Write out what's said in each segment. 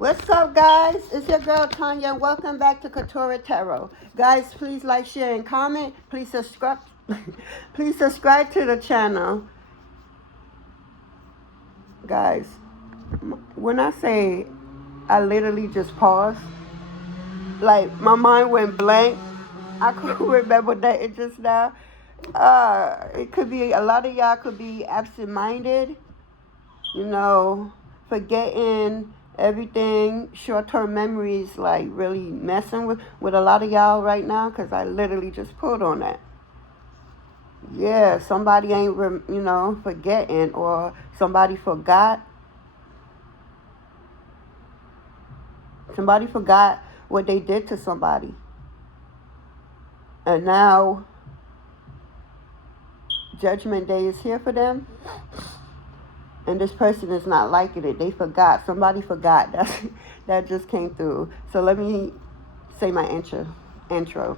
What's up, guys? It's your girl Tanya. Welcome back to Quetrah Tarot. Guys, please like, share, and comment. Please subscribe. Please subscribe to the channel. Guys, when I say I literally just paused, like my mind went blank. I couldn't remember that it just now. It could be a lot of y'all could be absent-minded, forgetting everything. Short-term memories like really messing with a lot of y'all right now, because I literally just pulled on that. Yeah, somebody ain't forgetting, or somebody forgot what they did to somebody, and now Judgment Day is here for them. And this person is not liking it. They forgot. Somebody forgot. That just came through. So let me say my intro.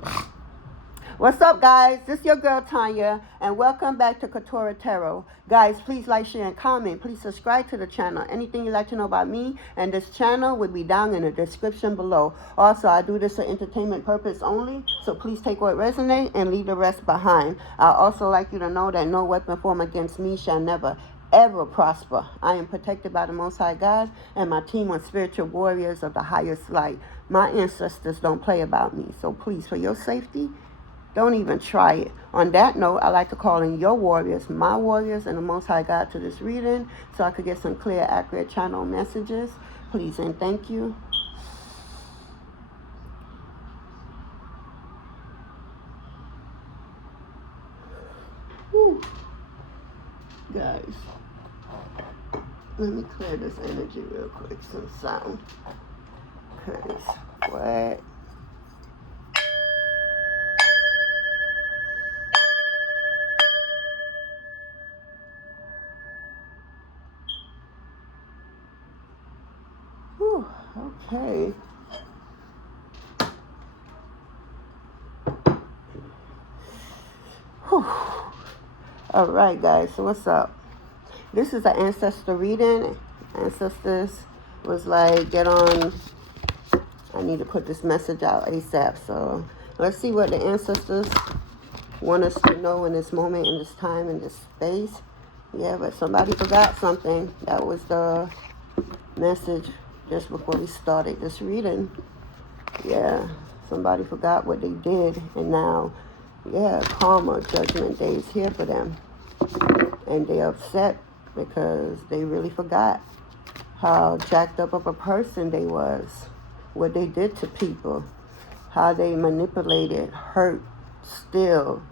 What's up, guys? This is your girl Tanya, and welcome back to Quetrah Tarot. Guys, please like, share, and comment. Please subscribe to the channel. Anything you'd like to know about me and this channel would be down in the description below. Also, I do this for entertainment purpose only, so please take what resonates and leave the rest behind. I also like you to know that no weapon formed against me shall never ever prosper. I am protected by the Most High God and my team of spiritual warriors of the highest light. My ancestors don't play about me, so please, for your safety, don't even try it. On that note, I like to call in your warriors, my warriors, and the Most High God to this reading so I could get some clear, accurate channel messages. Please and thank you. Whew. Guys, let me clear this energy real quick, some sound. Because what? Whew, okay. Whew. All right, guys, so what's up? This is an Ancestor reading. Ancestors was like, get on. I need to put this message out ASAP. So let's see what the ancestors want us to know in this moment, in this time, in this space. Yeah, but somebody forgot something. That was the message just before we started this reading. Yeah, somebody forgot what they did, and now, yeah, karma, Judgment Day is here for them. And they're upset because they really forgot how jacked up of a person they was, what they did to people, how they manipulated, hurt, steal,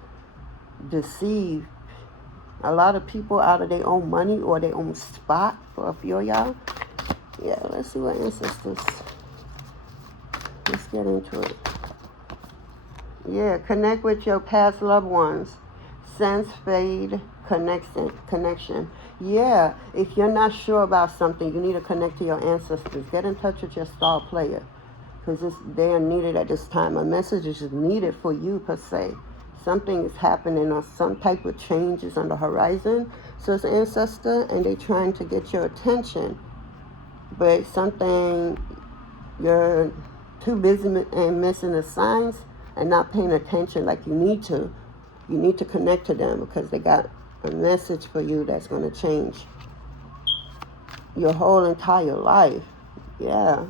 deceive a lot of people out of their own money or their own spot, for a few of y'all. Yeah, let's see what ancestors. Let's get into it. Yeah, connect with your past loved ones. Sense fade connection. Yeah, if you're not sure about something, you need to connect to your ancestors. Get in touch with your star player, because they are needed at this time. A message is needed for you, per se. Something is happening, or some type of change is on the horizon. So it's ancestor, and they're trying to get your attention. But something, you're too busy and missing the signs and not paying attention like you need to. You need to connect to them, because they got a message for you that's going to change your whole entire life. Yeah.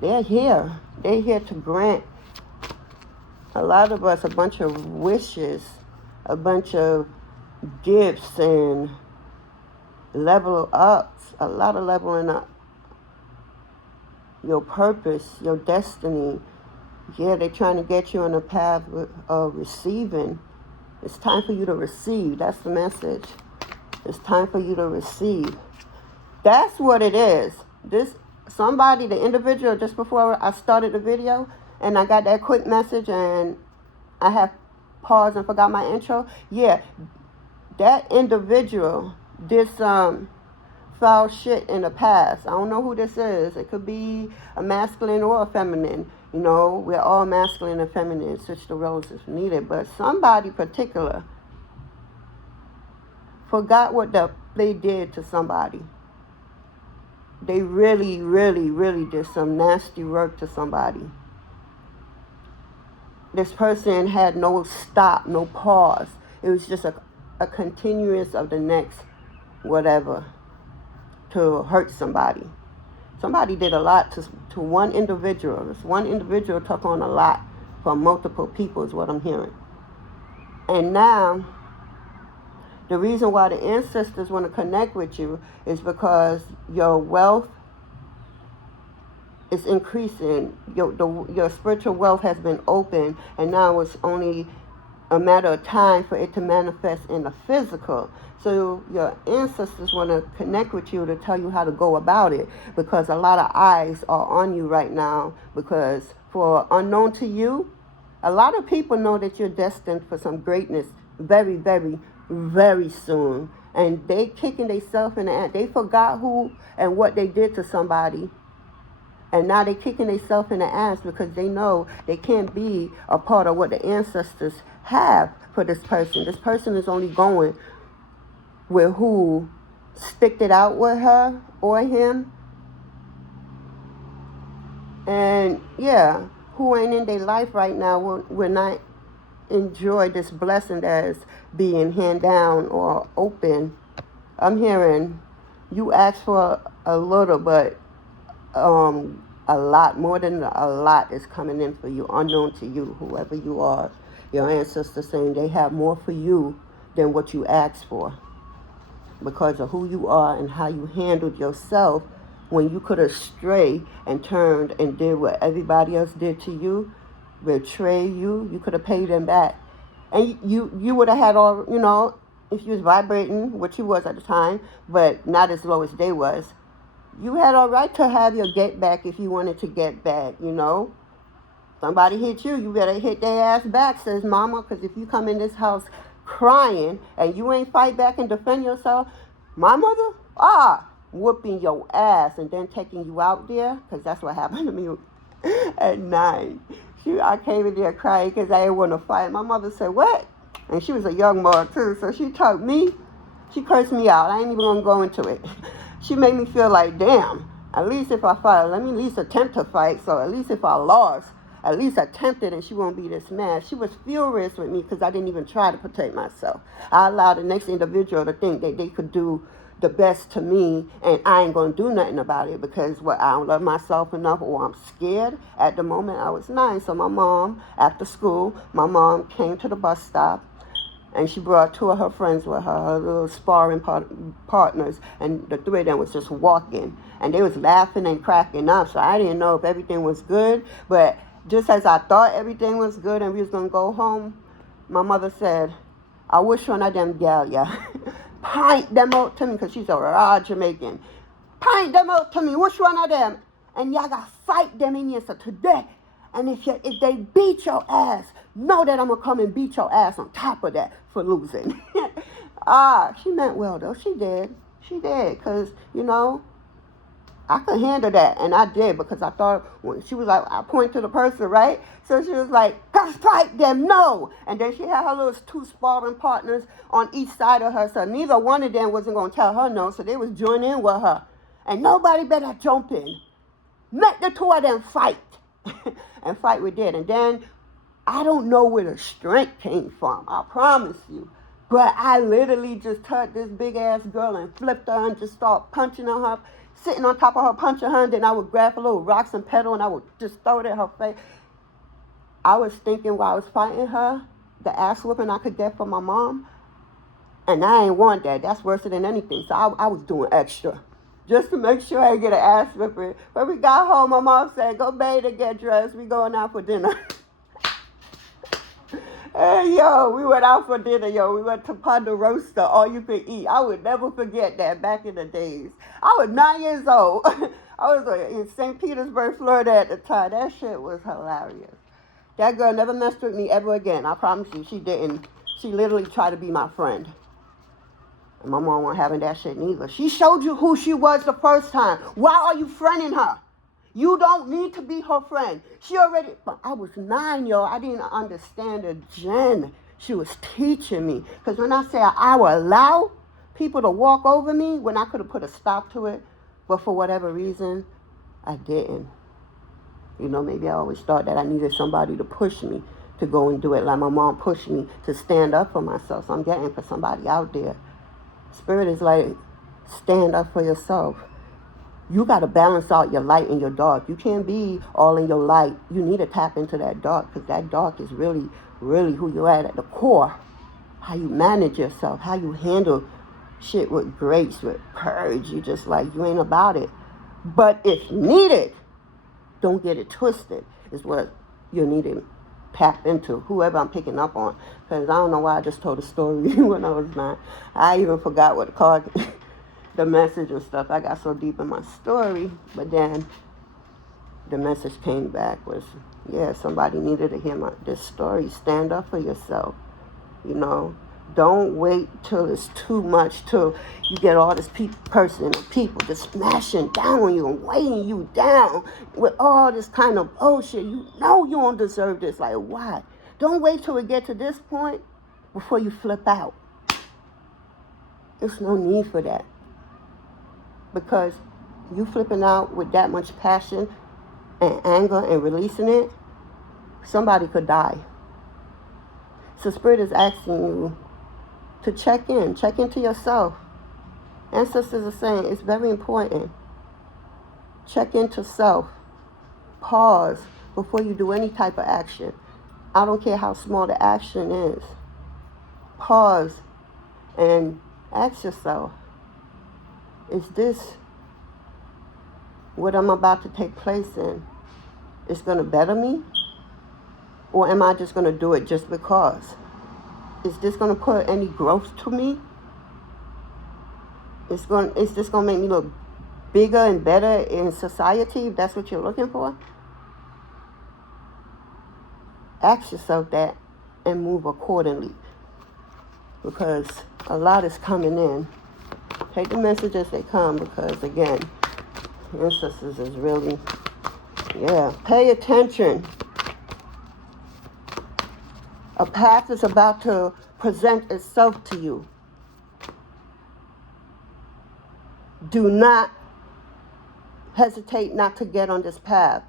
They're here. They're here to grant a lot of us a bunch of wishes, a bunch of gifts, and level ups, a lot of leveling up. Your purpose, your destiny. Yeah, they're trying to get you on the path of receiving. It's time for you to receive. That's the message. It's time for you to receive. That's what it is. The individual, just before I started the video, and I got that quick message, and I have paused and forgot my intro. Yeah, that individual did some foul shit in the past. I don't know who this is. It could be a masculine or a feminine. We're all masculine and feminine. Switch the roles if needed. But somebody particular forgot what they did to somebody. they really, really, really did some nasty work to somebody. This person had no stop, no pause. It was just a continuous of the next whatever to hurt somebody. Somebody did a lot to one individual. This one individual took on a lot from multiple people is what I'm hearing. And now, the reason why the ancestors want to connect with you is because your wealth is increasing. Your spiritual wealth has been open, and now it's only a matter of time for it to manifest in the physical. So your ancestors want to connect with you to tell you how to go about it, because a lot of eyes are on you right now, because for unknown to you, a lot of people know that you're destined for some greatness very, very, very soon. And they kicking themselves in the ass. They forgot who and what they did to somebody. And now they kicking themselves in the ass because they know they can't be a part of what the ancestors have for this person. This person is only going with who sticked it out with her or him. And yeah, who ain't in their life right now will not enjoy this blessing that is being handed down or open. I'm hearing you ask for a little, but a lot, more than a lot is coming in for you, unknown to you, whoever you are. Your ancestors saying they have more for you than what you asked for, because of who you are and how you handled yourself when you could have strayed and turned and did what everybody else did to you, betray you. You could have paid them back. And you would have had all, if you was vibrating, which you was at the time, but not as low as they was, you had a right to have your get back if you wanted to get back, Somebody hit you, you better hit their ass back, says mama, because if you come in this house crying and you ain't fight back and defend yourself, my mother, whooping your ass and then taking you out there, because that's what happened to me at 9. I came in there crying because I didn't want to fight. My mother said, what? And she was a young mother too, so she told me, she cursed me out. I ain't even going to go into it. She made me feel like, damn, at least if I fight, let me at least attempt to fight, so at least if I lost, at least attempted, and she won't be this mad. She was furious with me because I didn't even try to protect myself. I allowed the next individual to think that they could do the best to me, and I ain't going to do nothing about it because I don't love myself enough, or I'm scared. At the moment, I was 9. So my mom, after school, my mom came to the bus stop, and she brought 2 of her friends with her little sparring partners, and the 3 of them was just walking, and they was laughing and cracking up. So I didn't know if everything was good, but just as I thought everything was good and we was going to go home, my mother said, I wish one of them gal, pint them out to me, because she's a raw Jamaican. Pint them out to me, which one of them? And y'all got to fight them in here today. And if they beat your ass, know that I'm going to come and beat your ass on top of that for losing. She meant well, though. She did. She did, because, I could handle that, and I did, because I thought, when she was like, I point to the person, right? So she was like, go fight them, no! And then she had her little 2 sparring partners on each side of her, so neither one of them wasn't going to tell her no, so they was joining in with her. And nobody better jump in. Let the 2 of them fight. And fight we did. And then, I don't know where the strength came from, I promise you. But I literally just took this big-ass girl and flipped her and just started punching on her, sitting on top of her, punching her, and then I would grab her little rocks and pedal, and I would just throw it at her face. I was thinking while I was fighting her, the ass whooping I could get from my mom, and I ain't want that. That's worse than anything. So I was doing extra, just to make sure I get an ass whipping. When we got home, my mom said, go bathe and get dressed. We going out for dinner. Hey, we went out for dinner, We went to Ponderosa, all you could eat. I would never forget that back in the days. I was 9 years old. I was in St. Petersburg, Florida at the time. That shit was hilarious. That girl never messed with me ever again. I promise you, she didn't. She literally tried to be my friend. And my mom wasn't having that shit neither. She showed you who she was the first time. Why are you friending her? You don't need to be her friend. She already, but I was 9, I didn't understand the gen she was teaching me. Because when I say I will allow people to walk over me, when I could have put a stop to it, But for whatever reason, I didn't. You know, maybe I always thought that I needed somebody to push me to go and do it. Like my mom pushed me to stand up for myself. So I'm getting for somebody out there. Spirit is like, stand up for yourself. You got to balance out your light and your dark. You can't be all in your light. You need to tap into that dark, because that dark is really, really who you are at the core. How you manage yourself, how you handle shit with grace, with purge. You just like, you ain't about it. But if needed, don't get it twisted, is what you need to tap into, whoever I'm picking up on. Because I don't know why I just told a story when I was 9. I even forgot what the card, the message and stuff. I got so deep in my story. But then the message came back was, yeah, somebody needed to hear this story. Stand up for yourself. You know, don't wait till it's too much, till you get all this people just smashing down on you and weighing you down with all this kind of bullshit. You know you don't deserve this. Like, why? Don't wait till it get to this point before you flip out. There's no need for that. Because you flipping out with that much passion and anger and releasing it, somebody could die. So Spirit is asking you to check into yourself. Ancestors are saying it's very important. Check into self. Pause before you do any type of action. I don't care how small the action is. Pause and ask yourself, is this what I'm about to take place in? Is going to better me? Or am I just going to do it just because? Is this going to put any growth to me? Is this going to make me look bigger and better in society, if that's what you're looking for? Ask yourself that and move accordingly. Because a lot is coming in. Take the message as they come, because again, Ancestors is really, pay attention. A path is about to present itself to you. Do not hesitate not to get on this path.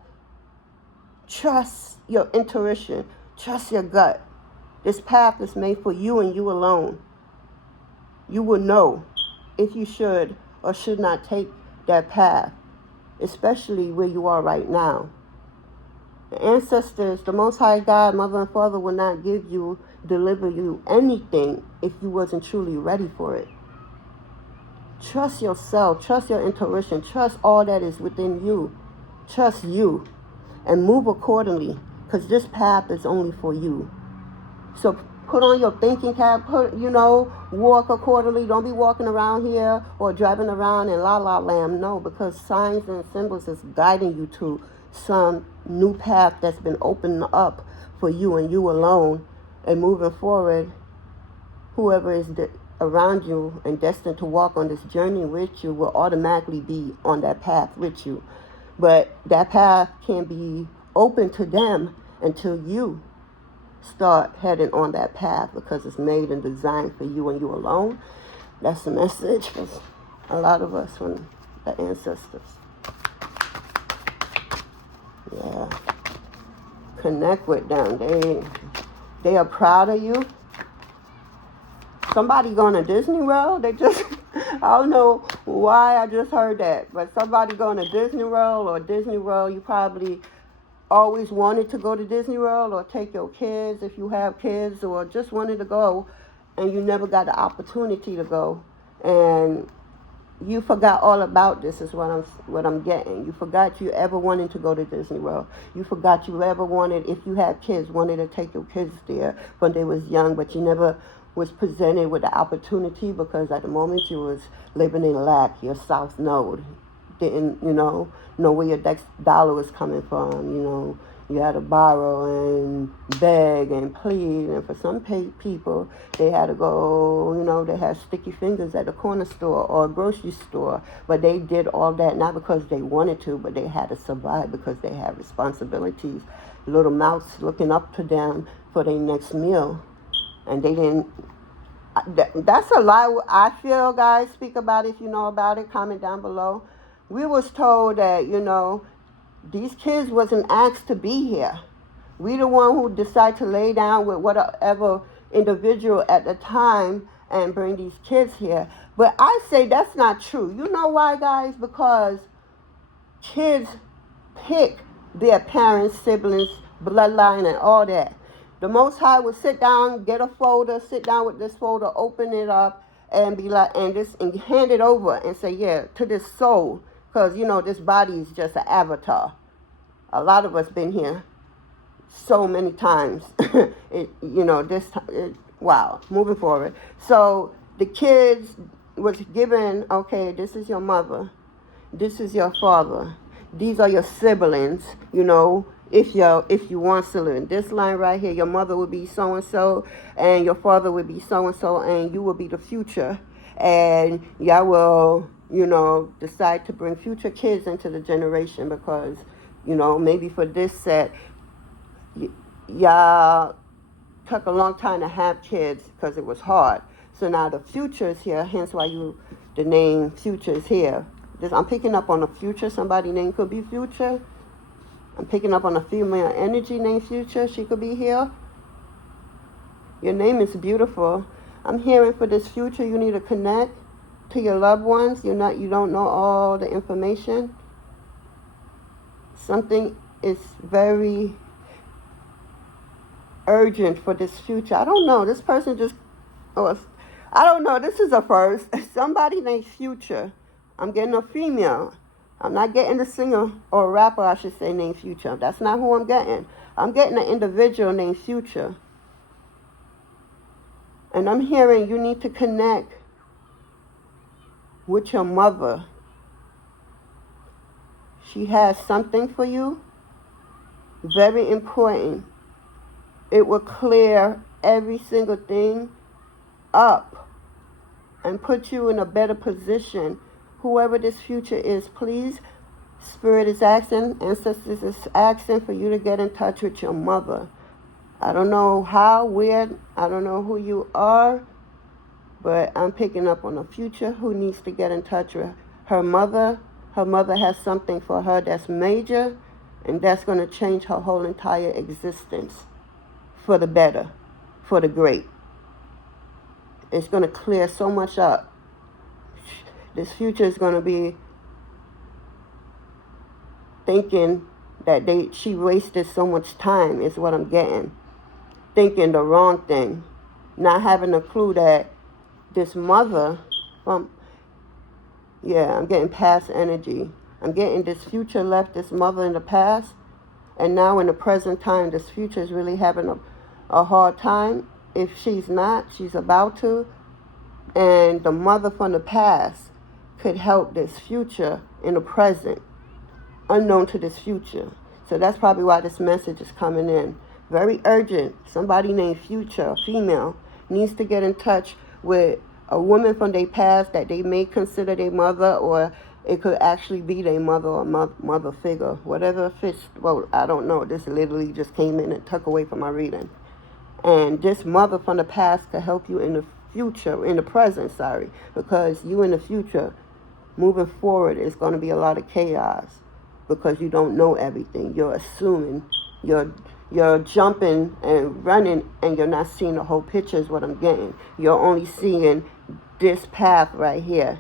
Trust your intuition. Trust your gut. This path is made for you and you alone. You will know if you should or should not take that path, especially where you are right now. The ancestors, the Most High God, Mother and Father will not deliver you anything if you wasn't truly ready for it. Trust yourself, trust your intuition, trust all that is within you. Trust you and move accordingly, because this path is only for you. So put on your thinking cap, walk accordingly. Don't be walking around here or driving around in la-la land. No, because signs and symbols is guiding you to some new path that's been opened up for you and you alone. And moving forward, whoever is around you and destined to walk on this journey with you will automatically be on that path with you. But that path can't be open to them until you start heading on that path, because it's made and designed for you and you alone. That's the message for a lot of us from the ancestors. Yeah. Connect with them. They are proud of you. Somebody going to Disney World? I don't know why I just heard that, but somebody going to Disney World or Disney World, you probably always wanted to go to Disney World, or take your kids if you have kids, or just wanted to go and you never got the opportunity to go, and you forgot all about this is what I'm getting. You forgot you ever wanted to go to Disney World. You forgot you ever wanted, if you had kids, wanted to take your kids there when they was young, but you never was presented with the opportunity, because at the moment you was living in lack. Your South Node didn't, know where your next dollar was coming from. You had to borrow and beg and plead. And for some people, they had to go, they had sticky fingers at a corner store or a grocery store. But they did all that not because they wanted to, but they had to survive because they had responsibilities. Little mouths looking up to them for their next meal. And they didn't. That's a lie. I feel, guys. Speak about it if you know about it. Comment down below. We was told that, these kids wasn't asked to be here. We the one who decide to lay down with whatever individual at the time and bring these kids here. But I say that's not true. You know why, guys? Because kids pick their parents, siblings, bloodline, and all that. The Most High will sit down, get a folder, sit down with this folder, open it up, and be like, and hand it over and say, yeah, to this soul, because this body is just an avatar. A lot of us been here so many times. Wow. Moving forward. So the kids was given, okay, this is your mother, this is your father, these are your siblings. If you want sibling, this line right here, your mother would be so and so, and your father would be so and so, and you will be the future, and y'all will decide to bring future kids into the generation because maybe for this set y'all took a long time to have kids because it was hard. So now the future is here, hence why the name future is here. I'm picking up on a future. Somebody name could be future. I'm picking up on a female energy named future. She could be here. Your name is beautiful. I'm hearing for this future you need to connect to your loved ones. You don't know all the information. Something is very urgent for this future. I don't know. This person I don't know. This is a first. Somebody named Future. I'm getting a female. I'm not getting the singer or rapper, I should say, named Future. That's not who I'm getting. I'm getting an individual named Future. And I'm hearing you need to connect with your mother. She has something for you. Very important. It will clear every single thing up and put you in a better position. Whoever this future is, please, Spirit is asking, Ancestors is asking for you to get in touch with your mother. I don't know how, where, I don't know who you are, but I'm picking up on a future who needs to get in touch with her mother. Her mother has something for her that's major, and that's going to change her whole entire existence for the better, for the great. It's going to clear so much up. This future is going to be thinking that she wasted so much time is what I'm getting. Thinking the wrong thing. Not having a clue that this mother I'm getting past energy. I'm getting this future left this mother in the past, and now in the present time, this future is really having a hard time. If she's not, she's about to. And the mother from the past could help this future in the present, unknown to this future. So that's probably why this message is coming in. Very urgent. Somebody named Future, female, needs to get in touch with a woman from their past that they may consider their mother, or it could actually be their mother or mother figure. Whatever fits. Well, I don't know. This literally just came in and took away from my reading. And this mother from the past could help you in the future, in the present, because you in the future, moving forward, is going to be a lot of chaos because you don't know everything. You're assuming, you're jumping and running, and you're not seeing the whole picture is what I'm getting. You're only seeing this path right here,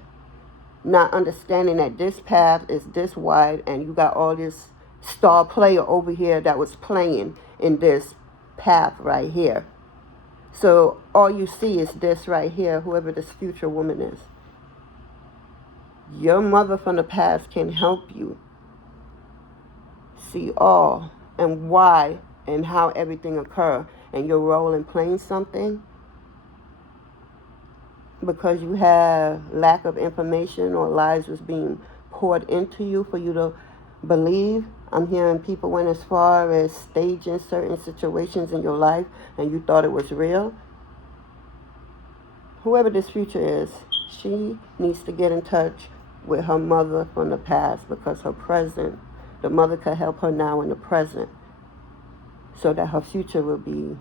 not understanding that this path is this wide, and you got all this star player over here that was playing in this path right here. So all you see is this right here, whoever this future woman is. Your mother from the past can help you see all and why and how everything occurred, and your role in playing something because you have lack of information or lies was being poured into you for you to believe. I'm hearing people went as far as staging certain situations in your life and you thought it was real. Whoever this future is, she needs to get in touch with her mother from the past, because her present, the mother could help her now in the present so that her future will be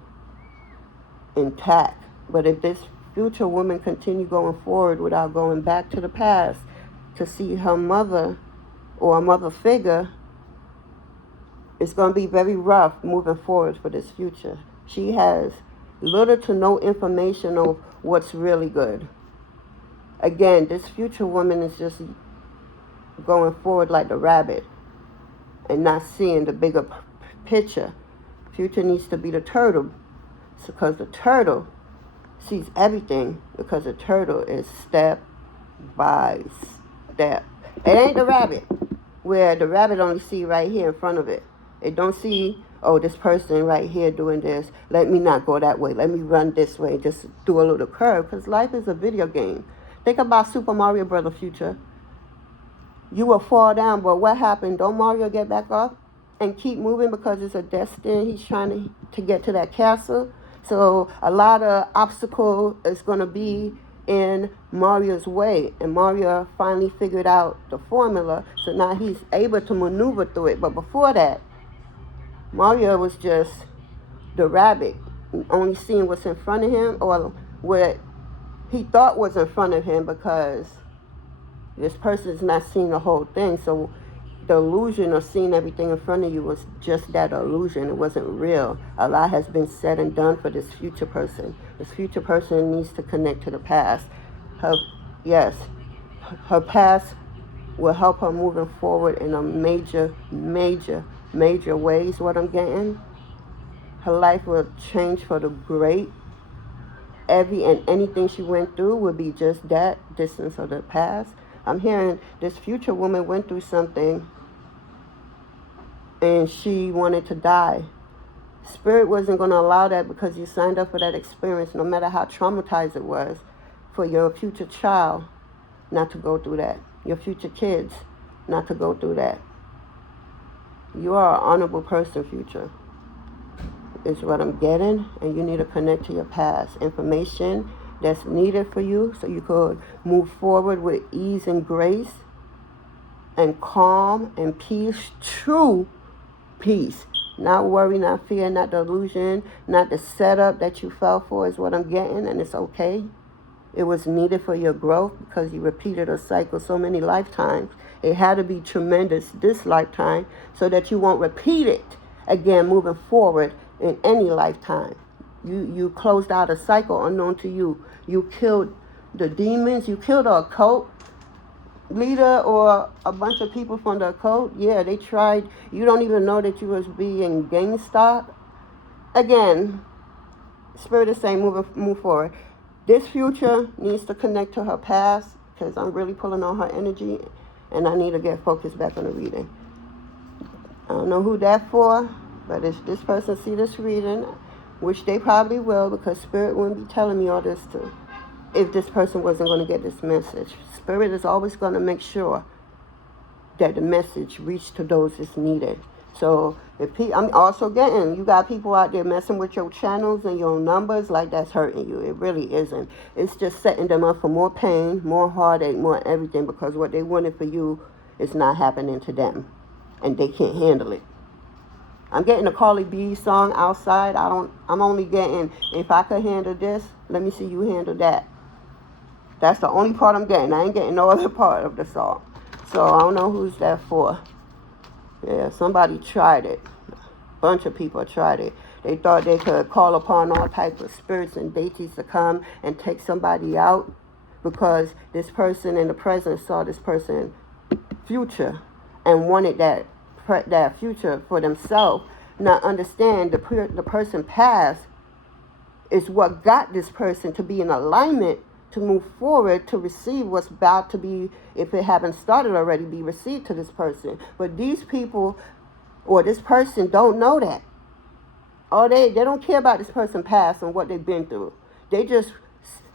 intact. But if this future woman continue going forward without going back to the past to see her mother or a mother figure, it's going to be very rough moving forward for this future. She has little to no information of what's really good. Again, this future woman is just going forward like the rabbit and not seeing the bigger picture. Future needs to be the turtle, because the turtle sees everything, because the turtle is step by step. It ain't the rabbit, where the rabbit only see right here in front of it. It don't see, oh, this person right here doing this. Let me not go that way. Let me run this way. Just do a little curve, because life is a video game. Think about Super Mario Brother Future. You will fall down, but what happened? Don't Mario get back up and keep moving because it's a destiny? He's trying to get to that castle. So a lot of obstacle is going to be in Mario's way. And Mario finally figured out the formula. So now he's able to maneuver through it. But before that, Mario was just the rabbit, only seeing what's in front of him, or what he thought was in front of him, because this person is not seeing the whole thing. So the illusion of seeing everything in front of you was just that illusion. It wasn't real. A lot has been said and done for this future person. This future person needs to connect to the past. Her past will help her moving forward in a major ways. What I'm getting, her life will change for the great. Every and anything she went through will be just that distance of the past. I'm hearing this future woman went through something and she wanted to die. Spirit wasn't going to allow that, because you signed up for that experience, no matter how traumatized it was, for your future child not to go through that. Your future kids not to go through that. You are an honorable person, future, is what I'm getting. And you need to connect to your past. Information that's needed for you so you could move forward with ease and grace and calm and peace. True peace. Not worry, not fear, not delusion, not the setup that you fell for is what I'm getting. And it's okay. It was needed for your growth, because you repeated a cycle so many lifetimes. It had to be tremendous this lifetime so that you won't repeat it again moving forward in any lifetime. You closed out a cycle unknown to you. You killed the demons. You killed a occult leader or a bunch of people from the occult. Yeah, they tried. You don't even know that you was being GameStop. Again, Spirit is saying move forward. This future needs to connect to her past, because I'm really pulling on her energy, and I need to get focused back on the reading. I don't know who that's for, but if this person see this reading, which they probably will, because Spirit wouldn't be telling me all this if this person wasn't going to get this message. Spirit is always going to make sure that the message reached to those that's needed. So I'm also getting, you got people out there messing with your channels and your numbers like that's hurting you. It really isn't. It's just setting them up for more pain, more heartache, more everything, because what they wanted for you is not happening to them, and they can't handle it. I'm getting a Carly B song outside. I'm only getting, if I could handle this, let me see you handle that. That's the only part I'm getting. I ain't getting no other part of the song. So I don't know who's that for. Yeah, somebody tried it. A bunch of people tried it. They thought they could call upon all types of spirits and deities to come and take somebody out, because this person in the present saw this person future and wanted that future for themselves. Not understand the person past is what got this person to be in alignment to move forward, to receive what's about to be, if it haven't started already, be received to this person. But these people or this person don't know that. Or they don't care about this person past and what they've been through. They just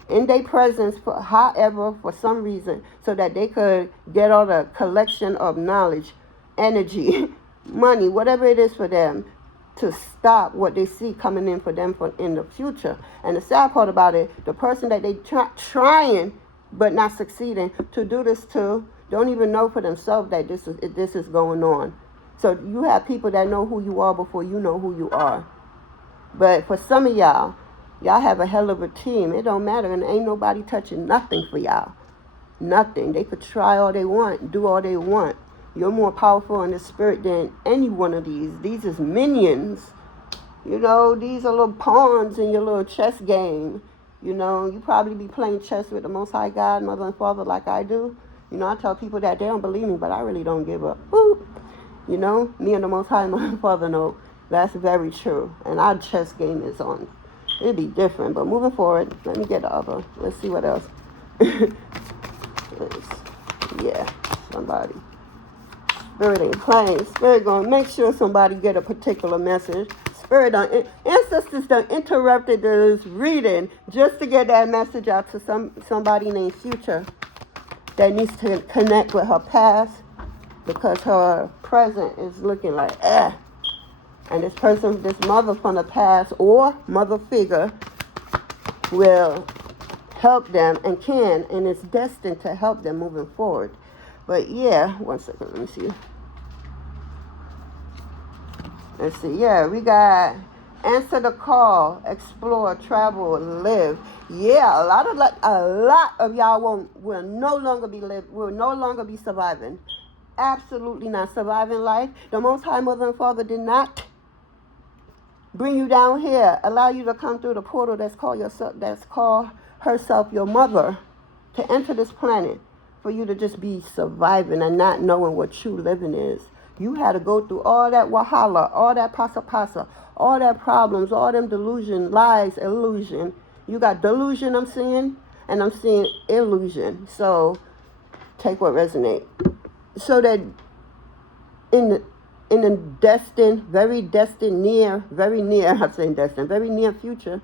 in their presence for some reason, so that they could get all the collection of knowledge, energy, money, whatever it is for them, to stop what they see coming in for them in the future. And the sad part about it, the person that they trying but not succeeding to do this to, don't even know for themselves that this is going on. So you have people that know who you are before you know who you are. But for some of y'all have a hell of a team. It don't matter, and ain't nobody touching nothing for y'all. Nothing. They could try all they want, do all they want. You're more powerful in the spirit than any one of these. These is minions. You know, these are little pawns in your little chess game. You know, you probably be playing chess with the Most High God, Mother and Father, like I do. You know, I tell people that they don't believe me, but I really don't give up. Ooh. You know, me and the Most High, Mother and Father know that's very true. And our chess game is on. It'd be different, but moving forward, let me get the other. Let's see what else. Yeah, somebody. Spirit ain't playing. Spirit gonna make sure somebody get a particular message. Spirit done, ancestors done interrupted this reading just to get that message out to somebody named Future that needs to connect with her past because her present is looking like and this person, this mother from the past or mother figure will help them and can and is destined to help them moving forward. But yeah, one second, let me see. Let's see, yeah, we got answer the call, explore, travel, live. Yeah, a lot of y'all will no longer be surviving. Absolutely not surviving life. The Most High Mother and Father did not bring you down here, allow you to come through the portal that's called herself your mother, to enter this planet for you to just be surviving and not knowing what true living is. You had to go through all that wahala, all that pasa, all that problems, all them delusion, lies, illusion. You got delusion, I'm seeing, and I'm seeing illusion. So take what resonates. So that in the destined, very near future,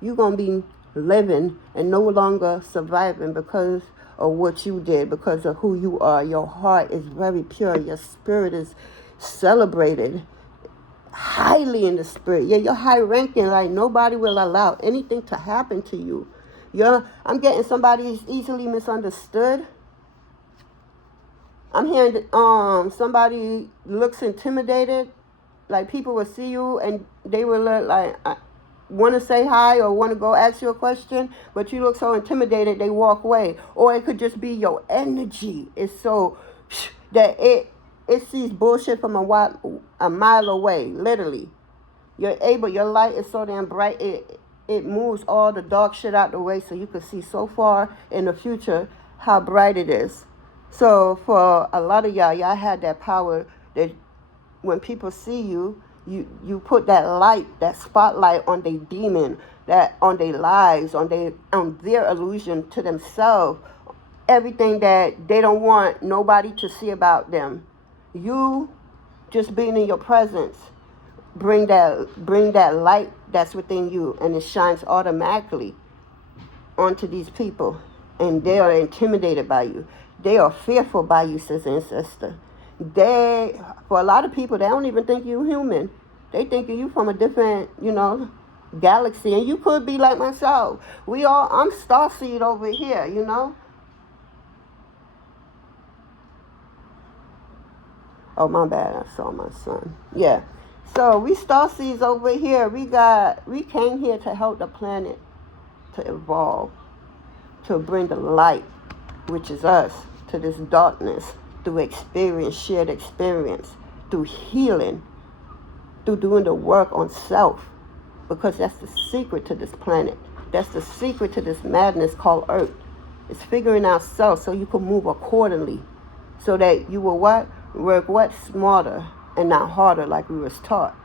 you're going to be living and no longer surviving because of what you did, because of who you are. Your heart is very pure. Your spirit is celebrated highly in the spirit. Yeah, you're high ranking, like nobody will allow anything to happen to you. I'm getting somebody who's easily misunderstood. I'm hearing somebody looks intimidated, like people will see you and they will look like want to say hi or want to go ask you a question, but you look so intimidated they walk away. Or it could just be your energy is so that it sees bullshit from a mile away, literally. Your light is so damn bright, it moves all the dark shit out the way so you can see so far in the future how bright it is. So for a lot of y'all had that power that when people see you, you put that light, that spotlight on their demon, that on their lies, on their illusion to themselves, everything that they don't want nobody to see about them. You just being in your presence bring that light that's within you, and it shines automatically onto these people, and they are intimidated by you. They are fearful by you, says Ancestor. For a lot of people, they don't even think you're human. They think of you from a different, galaxy. And you could be like myself. I'm starseed over here, Oh, my bad. I saw my son. Yeah. So we starseeds over here. We came here to help the planet to evolve, to bring the light, which is us, to this darkness through shared experience, through healing, through doing the work on self, because that's the secret to this planet. That's the secret to this madness called Earth. It's figuring out self so you can move accordingly, so that you will work smarter and not harder like we was taught.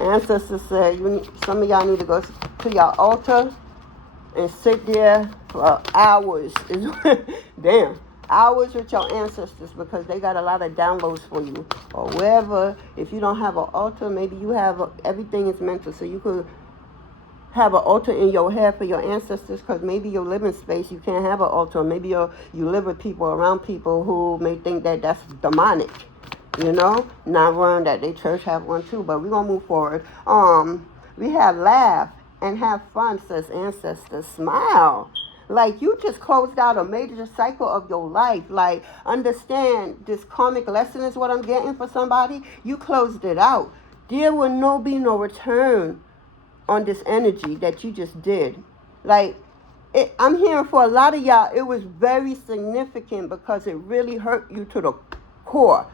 Ancestors said some of y'all need to go to your altar and sit there for hours. Damn. Hours with your ancestors, because they got a lot of downloads for you. Or wherever, if you don't have an altar, maybe you have everything is mental. So you could have an altar in your head for your ancestors, because maybe your living space, you can't have an altar. Maybe you live with people, around people who may think that that's demonic. Not wrong that they church have one too, but we're going to move forward. We have laugh and have fun, says Ancestor. Smile. Like you just closed out a major cycle of your life. Like, understand this karmic lesson is what I'm getting for somebody. You closed it out. There will be no return on this energy that you just did. Like, I'm hearing for a lot of y'all, it was very significant because it really hurt you to the core.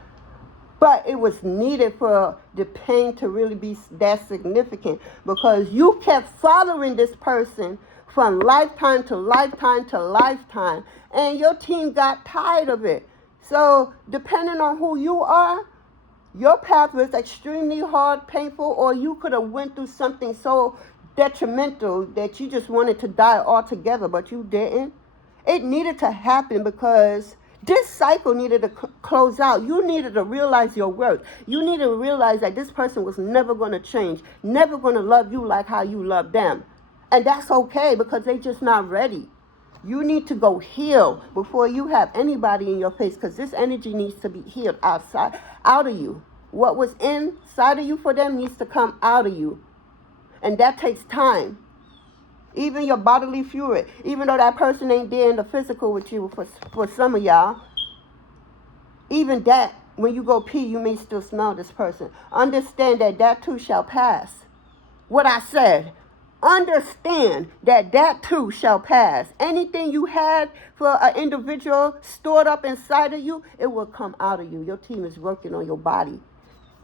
But it was needed for the pain to really be that significant because you kept following this person from lifetime to lifetime to lifetime, and your team got tired of it. So depending on who you are, your path was extremely hard, painful, or you could have went through something so detrimental that you just wanted to die altogether, but you didn't. It needed to happen because this cycle needed to close out. You needed to realize your worth. You needed to realize that this person was never going to change, never going to love you like how you love them. And that's okay because they just not ready. You need to go heal before you have anybody in your face because this energy needs to be healed out of you. What was inside of you for them needs to come out of you. And that takes time. Even your bodily fluid, even though that person ain't there in the physical with you for some of y'all, even that, when you go pee, you may still smell this person. Understand that that too shall pass. What I said, understand that that too shall pass. Anything you had for an individual stored up inside of you, it will come out of you. Your team is working on your body.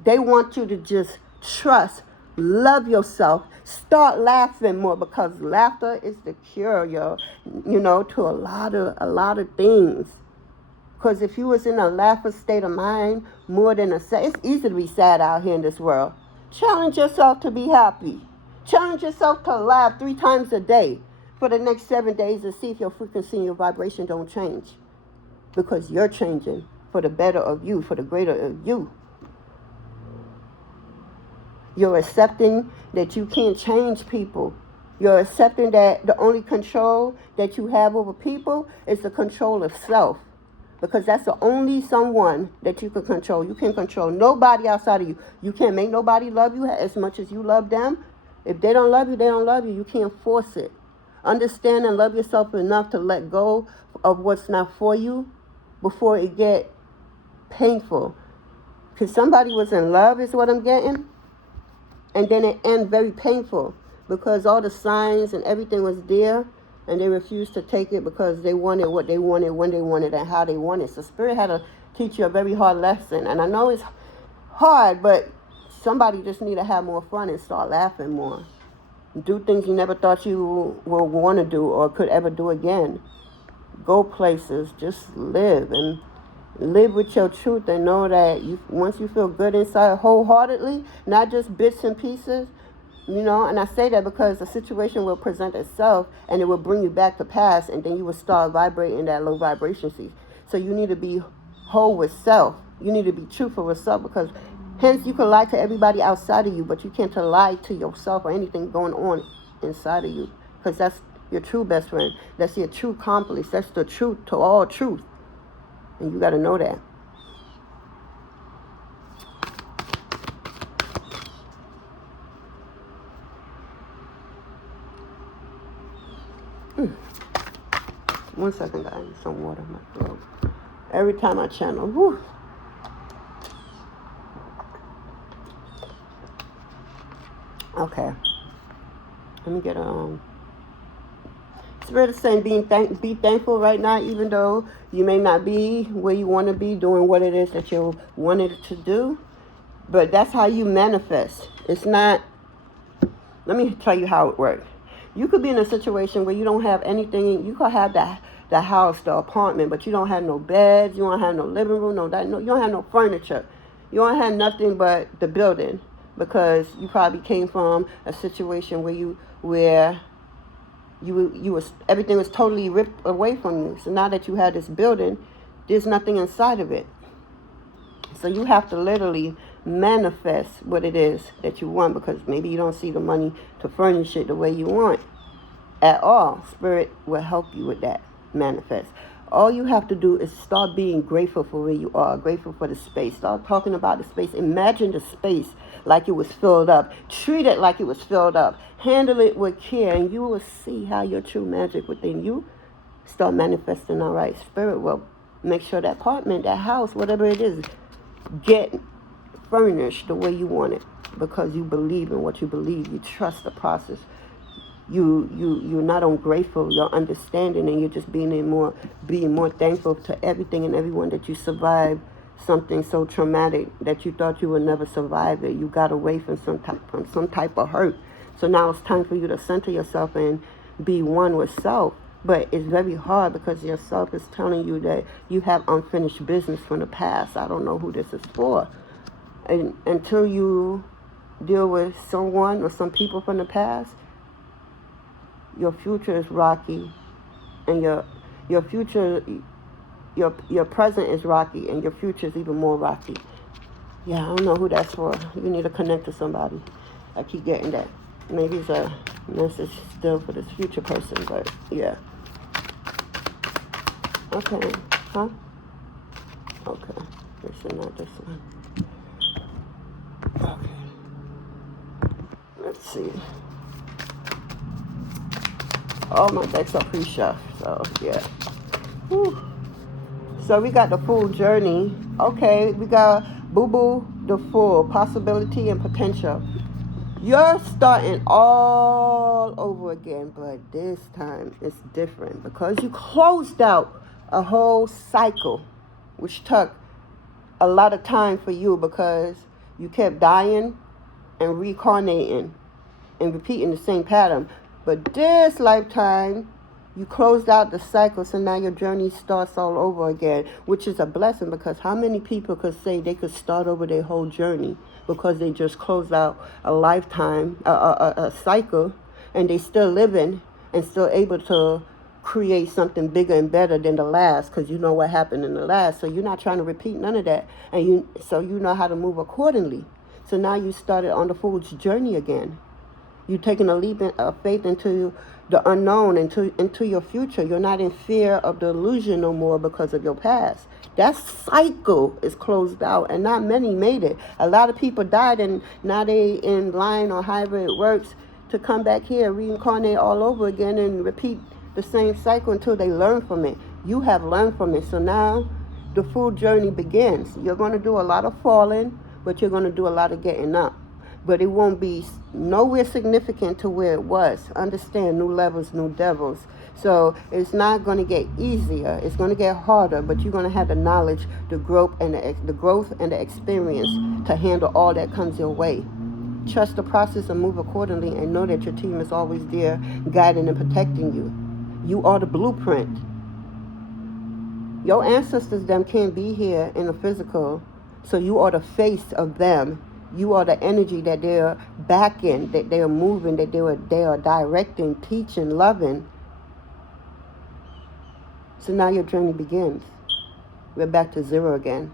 They want you to just trust, love yourself, start laughing more because laughter is the cure, to a lot of things. Because if you was in a laughter state of mind more than it's easy to be sad out here in this world. Challenge yourself to be happy. Challenge yourself to laugh 3 times a day for the next 7 days and see if your frequency and your vibration don't change. Because you're changing for the better of you, for the greater of you. You're accepting that you can't change people. You're accepting that the only control that you have over people is the control of self. Because that's the only someone that you can control. You can't control nobody outside of you. You can't make nobody love you as much as you love them. If they don't love you, they don't love you. You can't force it. Understand and love yourself enough to let go of what's not for you before it get painful. Because somebody was in love is what I'm getting. And then it end very painful because all the signs and everything was there and they refused to take it because they wanted what they wanted, when they wanted, and how they wanted. So Spirit had to teach you a very hard lesson. And I know it's hard, but somebody just need to have more fun and start laughing more. Do things you never thought you would want to do or could ever do again. Go places. Just live and live with your truth and know that once you feel good inside wholeheartedly, not just bits and pieces, and I say that because the situation will present itself and it will bring you back to past and then you will start vibrating that low vibration seed. So you need to be whole with self. You need to be truthful with self because hence you can lie to everybody outside of you, but you can't lie to yourself or anything going on inside of you because that's your true best friend. That's your true accomplice. That's the truth to all truth. And you got to know that. One second, guys. I need some water in my throat. Every time I channel. Whew. Okay. Let me get Spirit is saying be thankful right now, even though you may not be where you want to be doing what it is that you wanted to do. But that's how you manifest. It's not, let me tell you how it works. You could be in a situation where you don't have anything. You could have the house, the apartment, but you don't have no beds. You don't have no living room, you don't have no furniture. You don't have nothing but the building because you probably came from a situation where everything was totally ripped away from you. So now that you have this building, there's nothing inside of it. So you have to literally manifest what it is that you want because maybe you don't see the money to furnish it the way you want at all. Spirit will help you with that manifest. All you have to do is start being grateful for where you are, grateful for the space. Start talking about the space. Imagine the space like it was filled up. Treat it like it was filled up. Handle it with care, and you will see how your true magic within you start manifesting. All right, Spirit will make sure that apartment, that house, whatever it is, get furnished the way you want it because you believe in what you believe. You trust the process. you're not ungrateful, you're understanding, and you're just being more thankful to everything and everyone that you survived something so traumatic that you thought you would never survive it. You got away from some type of hurt. So now it's time for you to center yourself and be one with self. But it's very hard because your self is telling you that you have unfinished business from the past. I don't know who this is for. And until you deal with someone or some people from the past, your future is rocky, and your future, your present is rocky, and your future is even more rocky. Yeah, I don't know who that's for. You need to connect to somebody. I keep getting that. Maybe it's a message still for this future person, but yeah. Okay, huh? Okay, this is not this one. Okay, let's see. All my decks are pre-shuffled, so yeah. Whew. So we got the Fool journey. Okay, we got Boo Boo the Fool, possibility and potential. You're starting all over again, but this time it's different because you closed out a whole cycle, which took a lot of time for you because you kept dying and reincarnating and repeating the same pattern. But this lifetime, you closed out the cycle, so now your journey starts all over again, which is a blessing because how many people could say they could start over their whole journey because they just closed out a lifetime, a cycle, and they still living and still able to create something bigger and better than the last because you know what happened in the last. So you're not trying to repeat none of that, and so you know how to move accordingly. So now you started on the Fool's journey again. You're taking a leap of faith into the unknown, into your future. You're not in fear of the illusion no more because of your past. That cycle is closed out, and not many made it. A lot of people died, and now they in line or however it works to come back here, reincarnate all over again, and repeat the same cycle until they learn from it. You have learned from it, so now the Fool journey begins. You're going to do a lot of falling, but you're going to do a lot of getting up. But it won't be nowhere significant to where it was. Understand, new levels, new devils. So it's not going to get easier. It's going to get harder, but you're going to have the knowledge, the growth, and the experience to handle all that comes your way. Trust the process and move accordingly, and know that your team is always there, guiding and protecting you. You are the blueprint. Your ancestors, them can't be here in the physical, so you are the face of them. You are the energy that they're backing, that they're moving, that they are directing, teaching, loving. So now your journey begins. We're back to zero again.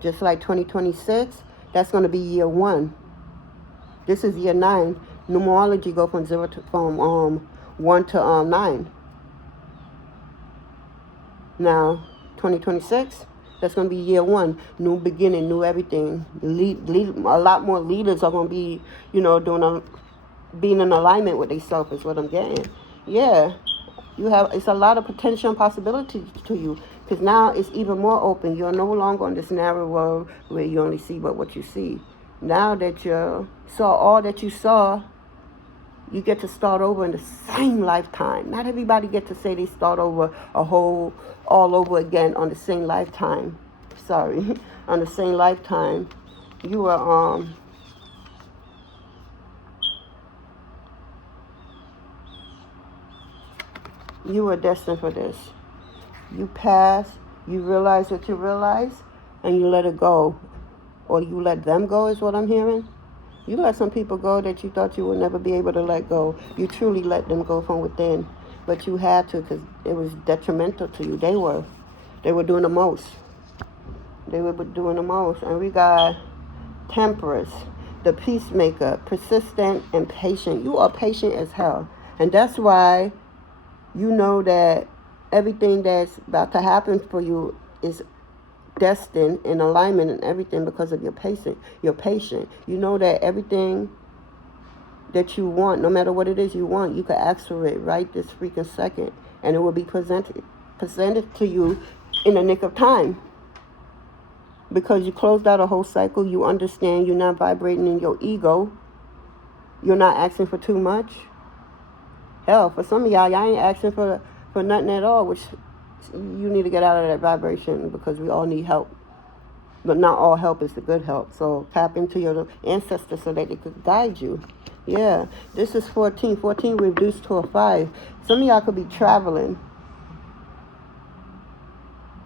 Just like 2026, that's going to be year 1. This is year 9. Numerology go from 1 to 9. Now, 2026. That's going to be year 1, new beginning, new everything. A lot more leaders are going to be, being in alignment with themselves is what I'm getting. Yeah, it's a lot of potential and possibility to you because now it's even more open. You're no longer on this narrow road where you only see but what you see. Now that you saw all that you saw, you get to start over in the same lifetime. Not everybody get to say they start over all over again on the same lifetime. Sorry, on the same lifetime. You are destined for this. You pass, you realize what you realize, and you let it go. Or you let them go is what I'm hearing. You let some people go that you thought you would never be able to let go. You truly let them go from within. But you had to because it was detrimental to you. They were doing the most. They were doing the most. And we got Temperance, the peacemaker, persistent and patient. You are patient as hell. And that's why you know that everything that's about to happen for you is destined in alignment and everything because of your patient. You're patient. You know that everything that you want, no matter what it is you want, you can ask for it right this freaking second, and it will be presented to you in the nick of time. Because you closed out a whole cycle, you understand you're not vibrating in your ego. You're not asking for too much. Hell, for some of y'all ain't asking for nothing at all, which you need to get out of that vibration, because we all need help. But not all help is the good help. So tap into your ancestors so that they could guide you. Yeah, this is 14. 14 reduced to a 5. Some of y'all could be traveling.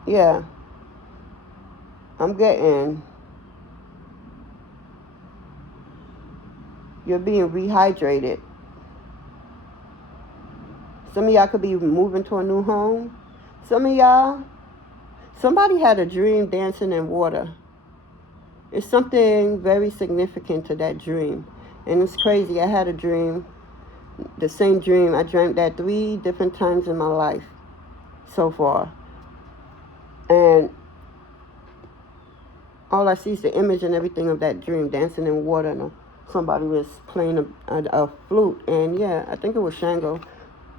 Yeah. I'm getting... You're being rehydrated. Some of y'all could be moving to a new home. Some of y'all... Somebody had a dream dancing in water. It's something very significant to that dream. And it's crazy. I had a dream, the same dream. I dreamt that 3 different times in my life so far. And all I see is the image and everything of that dream, dancing in water. And somebody was playing a flute. And yeah, I think it was Shango.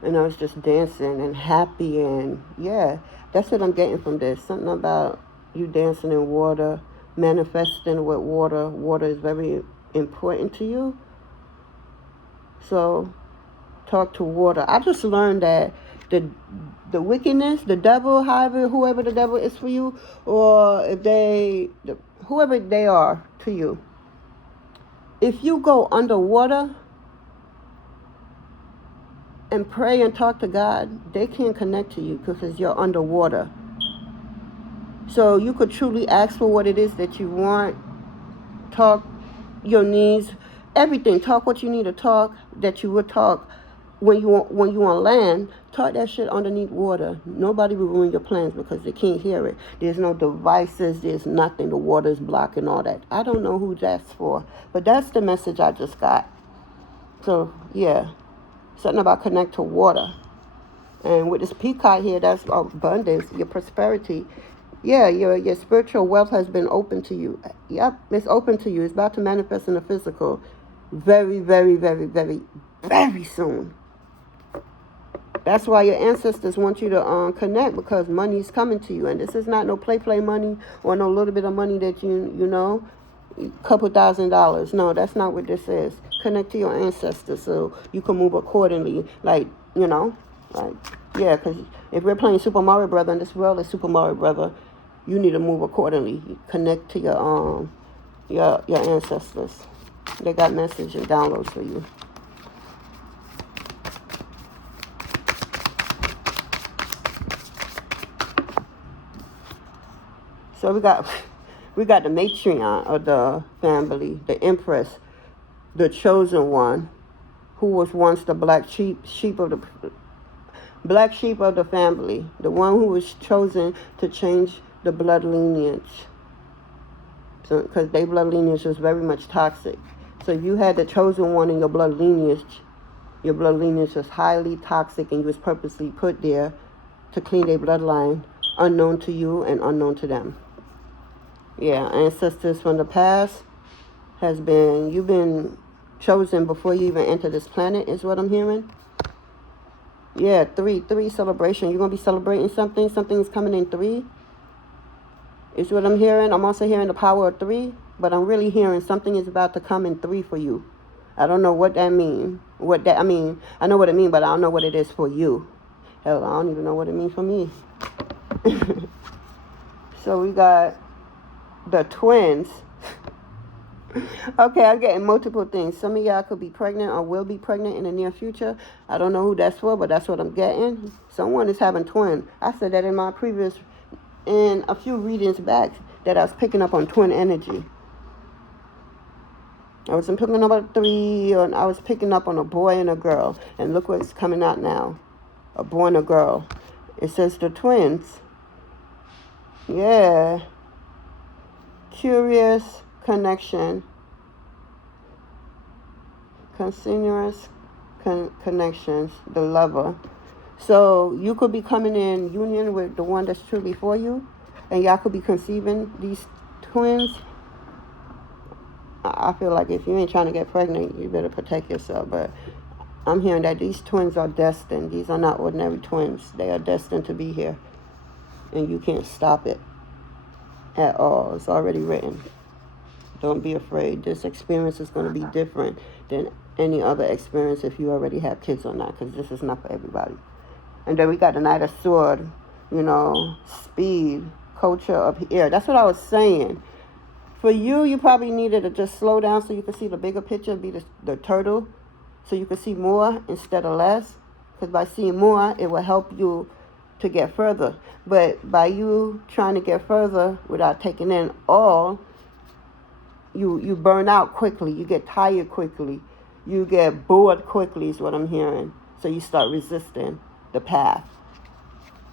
And I was just dancing and happy. And yeah, that's what I'm getting from this. Something about you dancing in water, manifesting with water. Water is very important to you. So talk to water. I just learned that the wickedness, the devil, whoever the devil is for you, or if whoever they are to you, if you go underwater and pray and talk to God, they can't connect to you because you're underwater. So you could truly ask for what it is that you want, talk your needs, everything. Talk what you need to talk, that you would talk when you on land. Talk that shit underneath water. Nobody will ruin your plans because they can't hear it. There's no devices, there's nothing. The water's blocking all that. I don't know who that's for, but that's the message I just got. So yeah, something about connect to water. And with this peacock here, that's abundance, your prosperity. Yeah, your spiritual wealth has been open to you. Yep, it's open to you. It's about to manifest in the physical very, very, very, very, very soon. That's why your ancestors want you to connect, because money's coming to you. And this is not no play money or no little bit of money that you know, a couple $1,000s. No, that's not what this is. Connect to your ancestors so you can move accordingly. Like, you know, like, yeah, because if we're playing Super Mario Brother and this world is Super Mario Brother, you need to move accordingly. Connect to your ancestors. They got message and downloads for you. So we got the matriarch of the family, the empress, the chosen one, who was once the black sheep of the family, the one who was chosen to change the blood lineage. So, because their blood lineage was very much toxic. So if you had the chosen one in your blood lineage was highly toxic, and you was purposely put there to clean their bloodline, unknown to you and unknown to them. Yeah, ancestors from the past you've been chosen before you even enter this planet, is what I'm hearing. Yeah, 3 celebration. You're going to be celebrating something. Something's coming in 3. Is what I'm hearing. I'm also hearing the power of 3, but I'm really hearing something is about to come in 3 for you. I don't know what that means. I know what it means, but I don't know what it is for you. Hell, I don't even know what it means for me. So we got the twins. Okay, I'm getting multiple things. Some of y'all could be pregnant or will be pregnant in the near future. I don't know who that's for, but that's what I'm getting. Someone is having twins. I said that in a few readings back, that I was picking up on twin energy. I wasn't picking up on 3, or I was picking up on a boy and a girl. And look what's coming out now. A boy and a girl. It says the twins. Yeah. Curious connection. Continuous connections. The lover. So you could be coming in union with the one that's truly for you. And y'all could be conceiving these twins. I feel like if you ain't trying to get pregnant, you better protect yourself. But I'm hearing that these twins are destined. These are not ordinary twins. They are destined to be here. And you can't stop it at all. It's already written. Don't be afraid. This experience is going to be different than any other experience if you already have kids or not, because this is not for everybody. And then we got the Knight of Sword, you know, speed, culture of air. That's what I was saying. For you, you probably needed to just slow down so you could see the bigger picture, be the turtle, so you could see more instead of less. Because by seeing more, it will help you to get further. But by you trying to get further without taking in all, you burn out quickly. You get tired quickly. You get bored quickly is what I'm hearing. So you start resisting the path.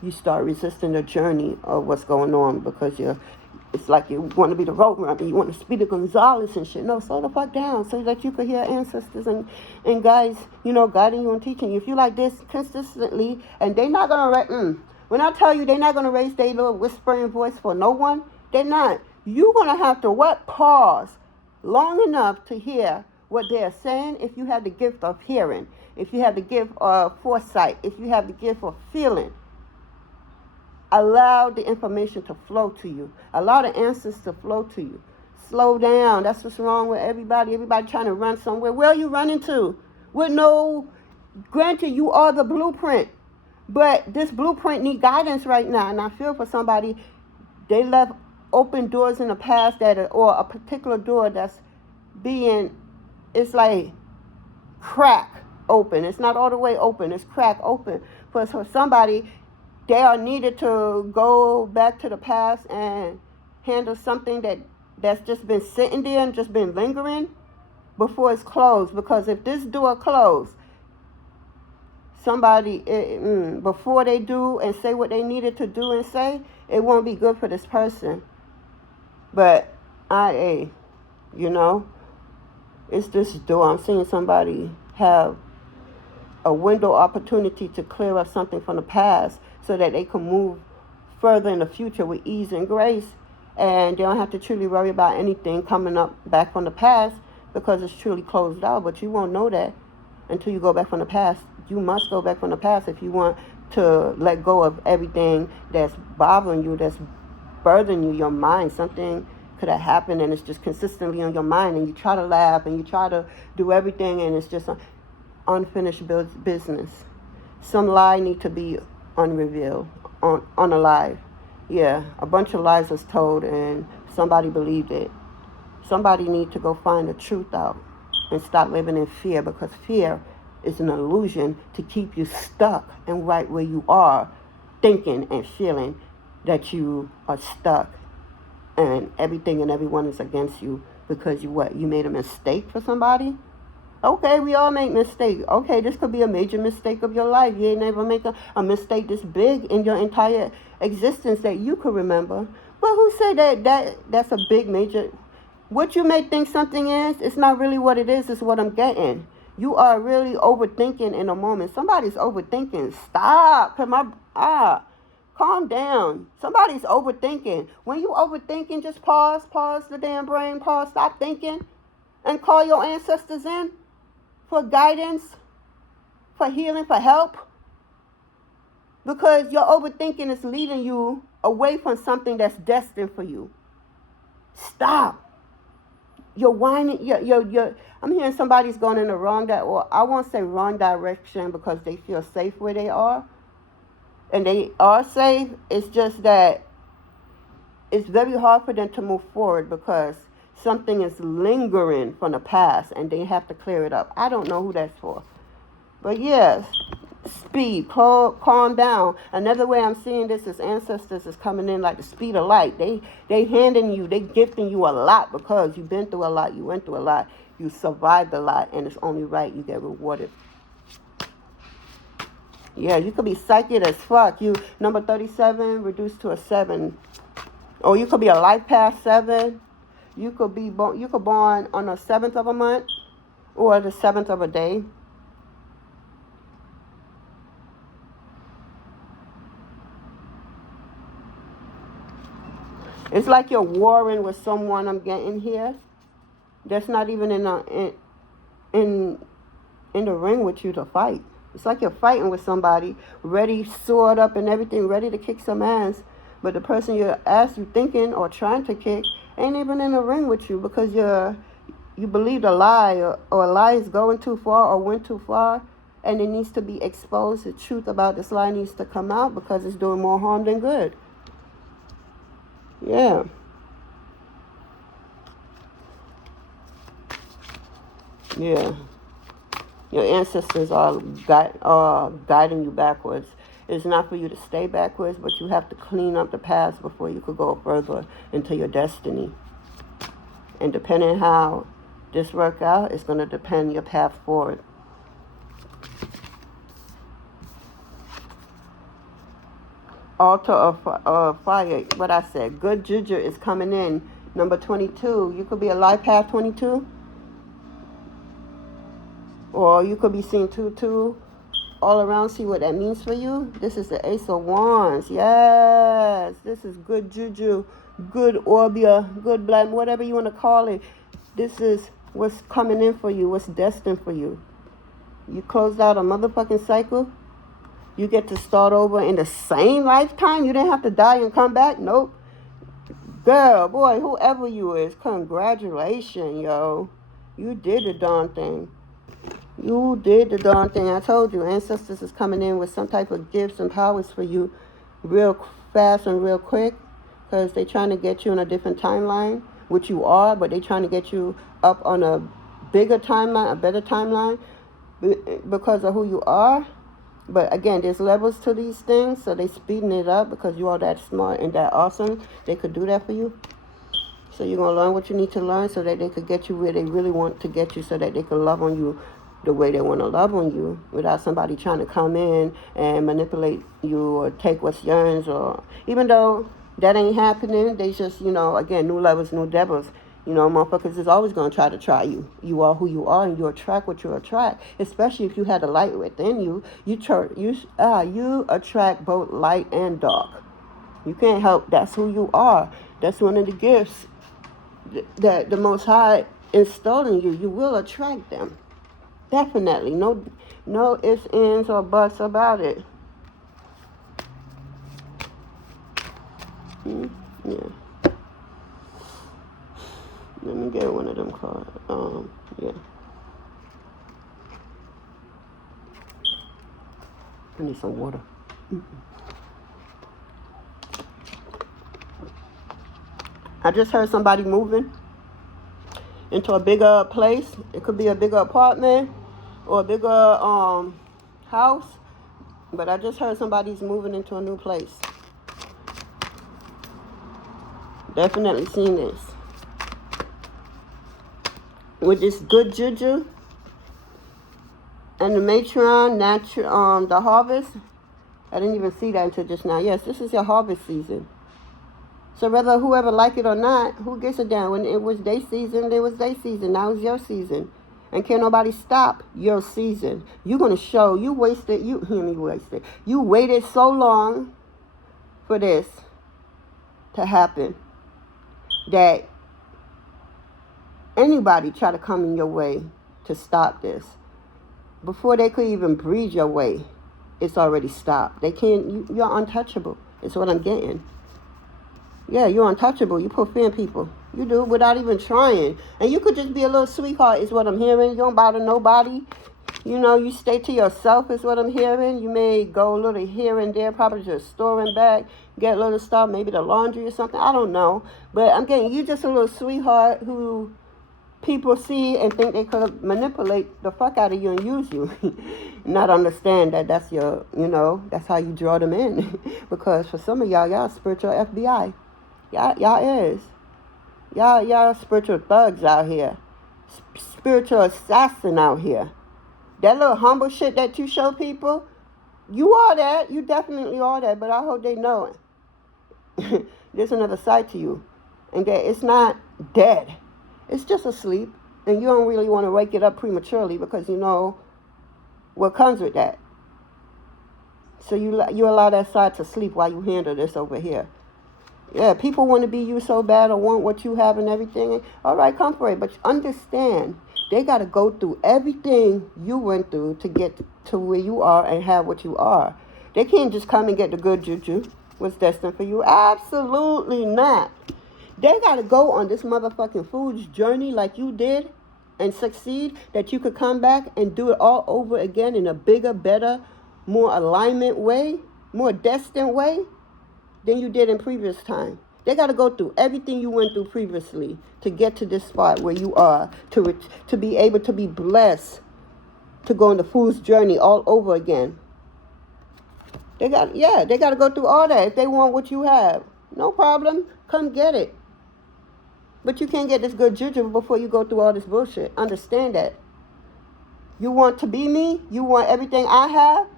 You start resisting the journey of what's going on because it's like you want to be the road runner. You want to speed the Gonzalez and shit. No, slow the fuck down so that you could hear ancestors and guides, you know, guiding you and teaching you. If you like this consistently, and they're not going to, when I tell you they're not going to raise their little whispering voice for no one, they're not. You're going to have to pause long enough to hear what they're saying if you have the gift of hearing, if you have the gift of foresight, if you have the gift of feeling. Allow the information to flow to you. Allow the answers to flow to you. Slow down. That's what's wrong with everybody. Everybody trying to run somewhere. Where are you running to? Granted, you are the blueprint. But this blueprint need guidance right now. And I feel for somebody, they left open doors in the past or a particular door that's it's like crack open. It's not all the way open. It's crack open. For somebody, they are needed to go back to the past and handle something that's just been sitting there and just been lingering before it's closed. Because if this door closed, somebody, before they do and say what they needed to do and say, it won't be good for this person. But you know, it's this door. I'm seeing somebody have a window opportunity to clear up something from the past so that they can move further in the future with ease and grace, and they don't have to truly worry about anything coming up back from the past because it's truly closed out. But you won't know that until you go back from the past. You must go back from the past if you want to let go of everything that's bothering you, that's burdening you, your mind. Something could have happened and it's just consistently on your mind, and you try to laugh and you try to do everything, and it's just unfinished business. Some lie need to be unrevealed, unalive. Yeah, a bunch of lies was told and somebody believed it. Somebody need to go find the truth out and stop living in fear, because fear is an illusion to keep you stuck and right where you are, thinking and feeling that you are stuck and everything and everyone is against you because you made a mistake for somebody. Okay, we all make mistakes. Okay, this could be a major mistake of your life. You ain't never make a mistake this big in your entire existence that you could remember. But who said that's a big major? What you may think something is, it's not really what it is. It's what I'm getting. You are really overthinking in a moment. Somebody's overthinking. Stop. Calm down. Somebody's overthinking. When you overthinking, just pause the damn brain, stop thinking, and call your ancestors in for guidance, for healing, for help. Because your overthinking is leading you away from something that's destined for you. Stop. You're whining. I'm hearing somebody's going in the wrong I won't say wrong direction because they feel safe where they are. And they are safe. It's just that it's very hard for them to move forward because something is lingering from the past and they have to clear it up. I don't know who that's for. But yes, speed, calm down. Another way I'm seeing this is ancestors is coming in like the speed of light. They gifting you a lot because you've been through a lot, you went through a lot, you survived a lot, and it's only right you get rewarded. Yeah, you could be psychic as fuck. You number 37 reduced to a 7. Or you could be a life path 7. You could be born on the 7th of a month or the 7th of a day. It's like you're warring with someone I'm getting here. That's not even in the ring with you to fight. It's like you're fighting with somebody, ready, sword up and everything, ready to kick some ass. But the person you're thinking or trying to kick ain't even in the ring with you because you believed a lie, or a lie is going too far or went too far, and it needs to be exposed. The truth about this lie needs to come out because it's doing more harm than good. Yeah. Yeah. Your ancestors are guiding you backwards. It's not for you to stay backwards, but you have to clean up the past before you could go further into your destiny. And depending how this work out, it's going to depend your path forward. Altar of fire. What I said. Good juju is coming in. Number 22. You could be a life path 22. Or you could be seeing 2-2 all around. See what that means for you. This is the Ace of Wands. Yes. This is good juju. Good orbia. Good blood. Whatever you want to call it. This is what's coming in for you. What's destined for you. You closed out a motherfucking cycle. You get to start over in the same lifetime. You didn't have to die and come back. Nope. Girl, boy, whoever you is, congratulations, yo. You did the darn thing. You did the darn thing. I told you, ancestors is coming in with some type of gifts and powers for you real fast and real quick, because they're trying to get you on a different timeline, which you are, but they're trying to get you up on a bigger timeline, a better timeline, because of who you are. But again, there's levels to these things, so they're speeding it up because you are that smart and that awesome. They could do that for you. So you're going to learn what you need to learn so that they could get you where they really want to get you, so that they can love on you the way they want to love on you without somebody trying to come in and manipulate you or take what's yours. Or even though that ain't happening, they just, again, new levels, new devils. Motherfuckers is always going to try you. You are who you are, and you attract what you attract. Especially if you had a light within you. You attract both light and dark. You can't help. That's who you are. That's one of the gifts that the Most High installed in you. You will attract them. Definitely. No ifs, ands, or buts about it. Yeah. Let me get one of them cards. Yeah. I need some water. I just heard somebody moving into a bigger place. It could be a bigger apartment or a bigger house. But I just heard somebody's moving into a new place. Definitely seen this. With this good juju and the matron, the harvest. I didn't even see that until just now. Yes, this is your harvest season. So whether whoever like it or not, who gets it down? When it was their season, it was their season. Now it's your season. And can't nobody stop your season. You're going to show. You waited so long for this to happen that anybody try to come in your way to stop this. Before they could even breathe your way, it's already stopped. They can't, you're untouchable. It's what I'm getting. Yeah, you're untouchable. You put fear in people. You do, without even trying. And you could just be a little sweetheart, is what I'm hearing. You don't bother nobody. You stay to yourself, is what I'm hearing. You may go a little here and there, probably to a store and back, get a little stuff, maybe the laundry or something. I don't know. But I'm getting you just a little sweetheart who people see and think they could manipulate the fuck out of you and use you. Not understand that that's your, that's how you draw them in. Because for some of y'all spiritual FBI. Y'all is. Y'all spiritual thugs out here. Spiritual assassin out here. That little humble shit that you show people, you are that. You definitely are that. But I hope they know it. There's another side to you. And that it's not dead. It's just asleep. And you don't really want to wake it up prematurely because you know what comes with that. So you allow that side to sleep while you handle this over here. Yeah, people want to be you so bad or want what you have and everything. All right, come for it. But understand, they got to go through everything you went through to get to where you are and have what you are. They can't just come and get the good juju, what's destined for you. Absolutely not. They got to go on this motherfucking food's journey like you did and succeed, that you could come back and do it all over again in a bigger, better, more alignment way, more destined way than you did in previous time. They got to go through everything you went through previously to get to this spot where you are, to be able to be blessed, to go on the fool's journey all over again. They got to go through all that if they want what you have. No problem. Come get it. But you can't get this good juju before you go through all this bullshit. Understand that. You want to be me? You want everything I have?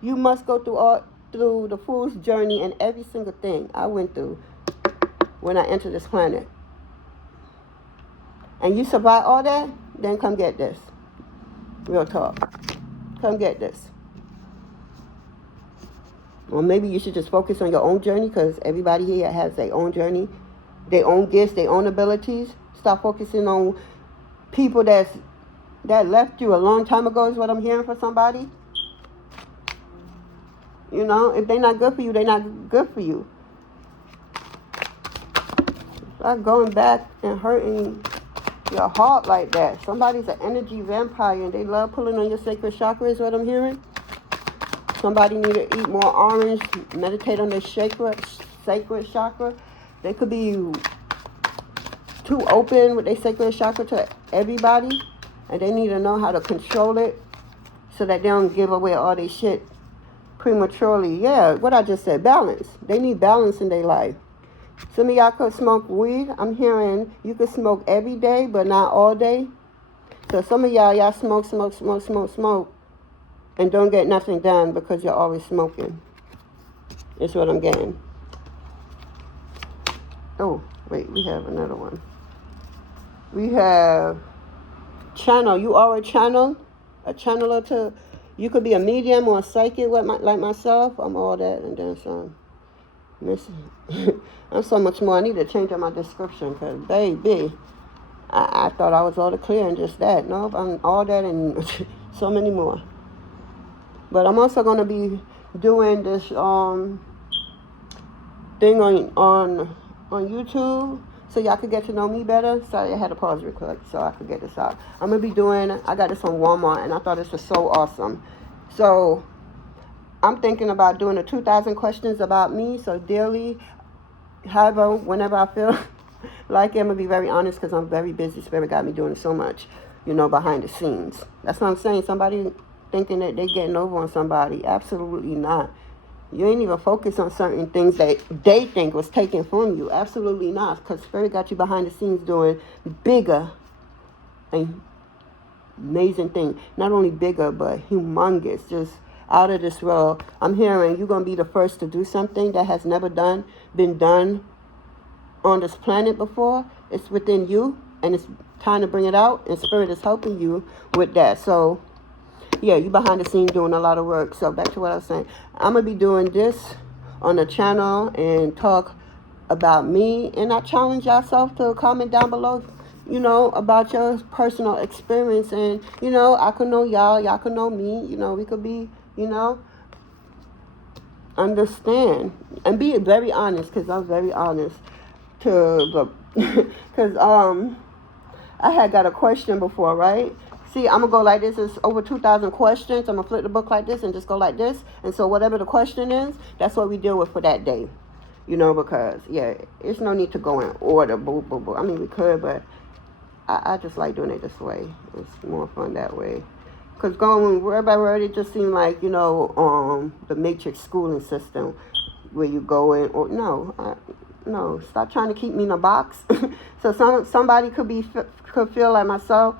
You must go through the fool's journey and every single thing I went through when I entered this planet. And you survive all that? Then come get this. Real talk. Come get this. Or maybe you should just focus on your own journey, because everybody here has their own journey, their own gifts, their own abilities. Stop focusing on people that left you a long time ago is what I'm hearing for somebody. You know, if they're not good for you, they're not good for you. Stop going back and hurting your heart like that. Somebody's an energy vampire and they love pulling on your sacred chakra is what I'm hearing. Somebody need to eat more orange, meditate on their sacred chakra. They could be too open with their sacred chakra to everybody, and they need to know how to control it so that they don't give away all their shit prematurely. Yeah, what I just said, balance. They need balance in their life. Some of y'all could smoke weed. I'm hearing you could smoke every day, but not all day. So some of y'all smoke, and don't get nothing done because you're always smoking. Is what I'm getting. Oh, wait, we have another one. We have channel. You are a channel? A channeler to... You could be a medium or a psychic like myself. I'm all that and then some. I'm so much more. I need to change up my description because, baby, I thought I was all the clear in just that. No, I'm all that and so many more. But I'm also going to be doing this thing on YouTube so y'all could get to know me better. Sorry, I had to pause real quick so I could get this out. I'm going to be doing, I got this on Walmart and I thought this was so awesome. So I'm thinking about doing the 2,000 questions about me. So daily, however, whenever I feel like it, I'm going to be very honest because I'm very busy. Spirit got me doing so much, behind the scenes. That's what I'm saying. Somebody thinking that they're getting over on somebody. Absolutely not. You ain't even focused on certain things that they think was taken from you. Absolutely not. Because Spirit got you behind the scenes doing bigger and amazing things. Not only bigger, but humongous. Just out of this world. I'm hearing you're going to be the first to do something that has never been done on this planet before. It's within you. And it's time to bring it out. And Spirit is helping you with that. So... yeah, you behind the scenes doing a lot of work. So back to what I was saying. I'm going to be doing this on the channel and talk about me. And I challenge yourself to comment down below, about your personal experience. And, I could know y'all could know me. We could be, understand. And be very honest, because I'm very honest. Because I had got a question before, right? See, I'm going to go like this. It's over 2,000 questions. I'm going to flip the book like this and just go like this. And so whatever the question is, that's what we deal with for that day. Because, it's no need to go in order. Boo, boo, boo. I mean, we could, but I just like doing it this way. It's more fun that way. Because going word by word, it just seemed like, the matrix schooling system where you go in. Or no, stop trying to keep me in a box. So somebody could feel like myself.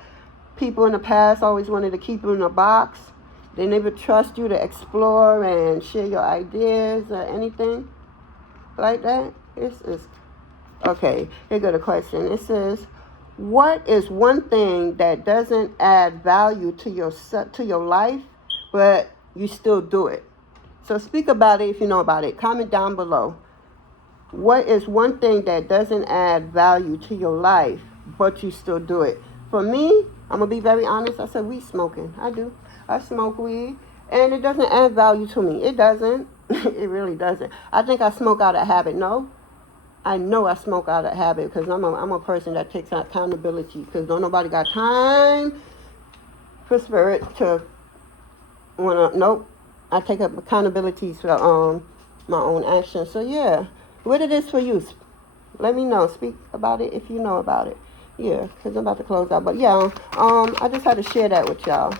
People in the past always wanted to keep you in a box. They never trust you to explore and share your ideas or anything like that. It's okay. Here go the question. It says, what is one thing that doesn't add value to your life, but you still do it? So speak about it if you know about it. Comment down below. What is one thing that doesn't add value to your life, but you still do it? For me, I'm going to be very honest. I said weed smoking. I do. I smoke weed. And it doesn't add value to me. It doesn't. It really doesn't. I think I smoke out of habit. No. I know I smoke out of habit because I'm a person that takes accountability because don't nobody got time for spirit to wanna. Nope, I take up accountability for my own actions. So yeah, what it is for you? Let me know. Speak about it if you know about it. Yeah, because I'm about to close out. But yeah, I just had to share that with y'all.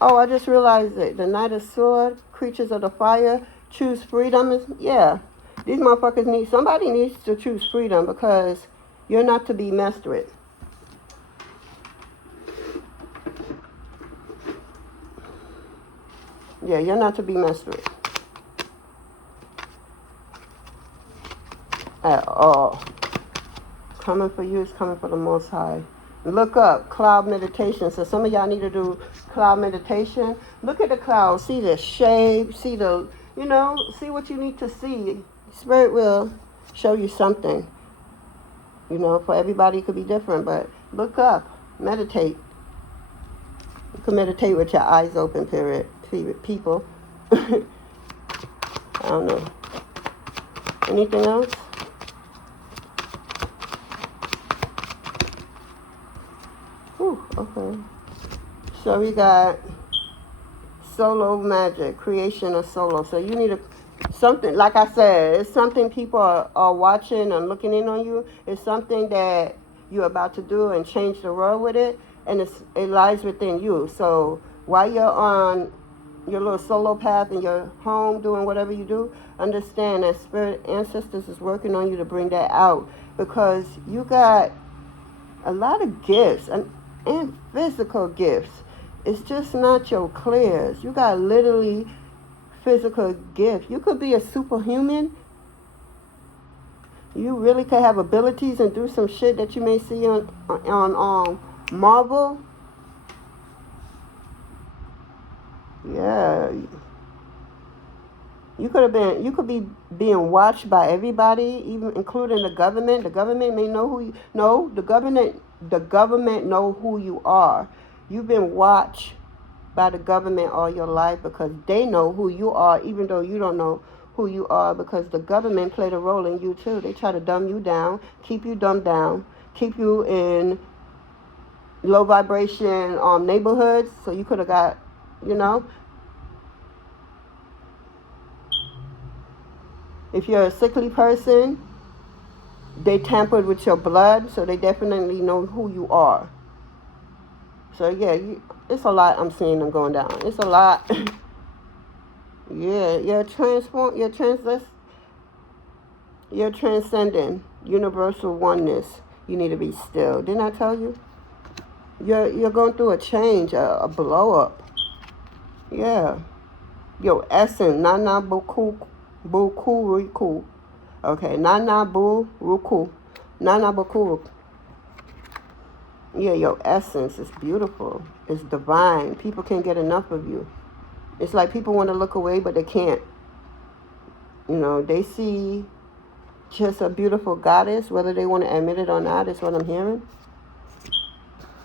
Oh, I just realized that the Knight of Swords, creatures of the fire, choose freedom. Yeah, these motherfuckers somebody needs to choose freedom because you're not to be messed with. Yeah, you're not to be messed with. At all. Coming for you is coming for the Most High. Look up cloud meditation. So some of y'all need to do cloud meditation. Look at the clouds. See the shape. See the, see what you need to see. Spirit will show you something. For everybody it could be different, but look up. Meditate. You can meditate with your eyes open, period. People. I don't know. Anything else? Whew, okay. So we got solo magic, creation of solo. So you need something, like I said, it's something people are watching and looking in on you. It's something that you're about to do and change the world with it. And it lies within you. So while you're on your little solo path in your home doing whatever you do, understand that spirit ancestors is working on you to bring that out because you got a lot of gifts and physical gifts. It's just not your clairs. You got literally physical gifts. You could be a superhuman. You really could have abilities and do some shit that you may see on Marvel. Yeah. You could be being watched by everybody, even including the government. The government may know the government know who you are. You've been watched by the government all your life because they know who you are, even though you don't know who you are, because the government played a role in you too. They try to dumb you down, keep you dumbed down, keep you in low vibration neighborhoods, so you could have got, if you're a sickly person, they tampered with your blood, so they definitely know who you are. So yeah, it's a lot I'm seeing them going down. It's a lot. Yeah, you're transcending universal oneness. You need to be still. Didn't I tell you? You're going through a change, a blow up. Yeah. Your essence, nana buku riku. Okay, nana bu ruku. Nana buku. Yeah, your essence is beautiful. It's divine. People can't get enough of you. It's like people want to look away, but they can't. They see just a beautiful goddess, whether they want to admit it or not, is what I'm hearing.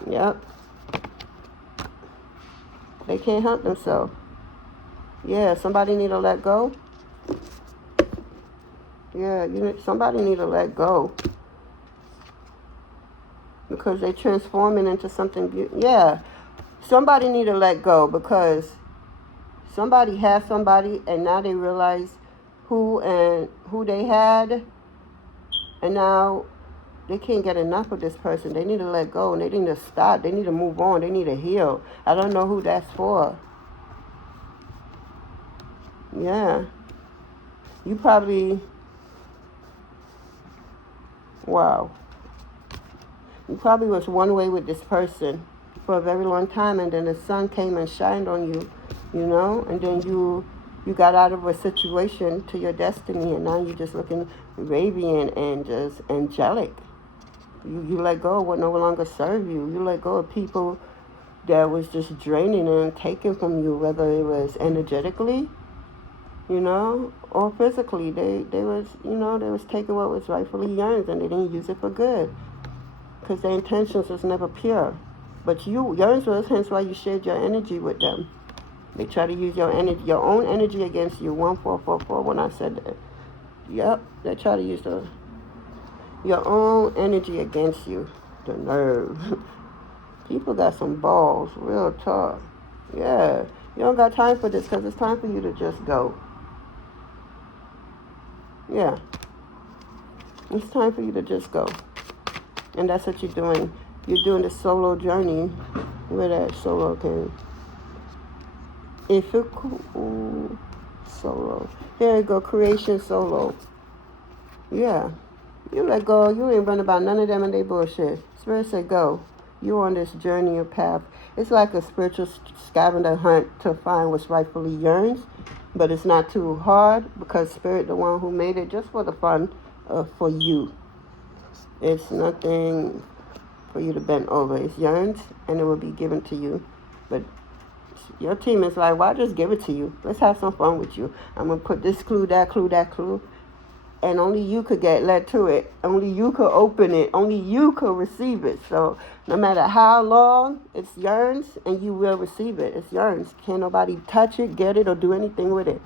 Yep. They can't help themselves. Yeah, somebody need to let go. Yeah, somebody need to let go. Because they're transforming into something beautiful. Yeah, somebody need to let go because somebody had somebody and now they realize who they had, and now they can't get enough of this person. They need to let go and they need to stop. They need to move on. They need to heal. I don't know who that's for. Yeah. You probably, wow. You probably was one way with this person for a very long time, and then the sun came and shined on you, and then you got out of a situation to your destiny, and now you're just looking radiant and just angelic. You let go of what no longer serve you. You let go of people that was just draining and taking from you, whether it was energetically, or physically. They was taking what was rightfully yours, and they didn't use it for good. Because their intentions was never pure. But yours was, hence why you shared your energy with them. They try to use your own energy against you. 1444 when I said that. Yep, they try to use your own energy against you. The nerve. People got some balls, real talk. Yeah, you don't got time for this because it's time for you to just go. Yeah, it's time for you to just go. And that's what you're doing. You're doing the solo journey where that solo can. If it cool, solo. Here you go, creation solo. Yeah, you let go. You ain't run about none of them and they bullshit. Spirit said go. You're on this journey or path. It's like a spiritual scavenger hunt to find what's rightfully yours, but it's not too hard because Spirit, the one who made it, just for the fun, for you. It's nothing for you to bend over. It's yours, and it will be given to you. But your team is like, why just give it to you? Let's have some fun with you. I'm going to put this clue, that clue, that clue. And only you could get led to it. Only you could open it. Only you could receive it. So no matter how long, it's yours, and you will receive it. It's yours. Can't nobody touch it, get it, or do anything with it.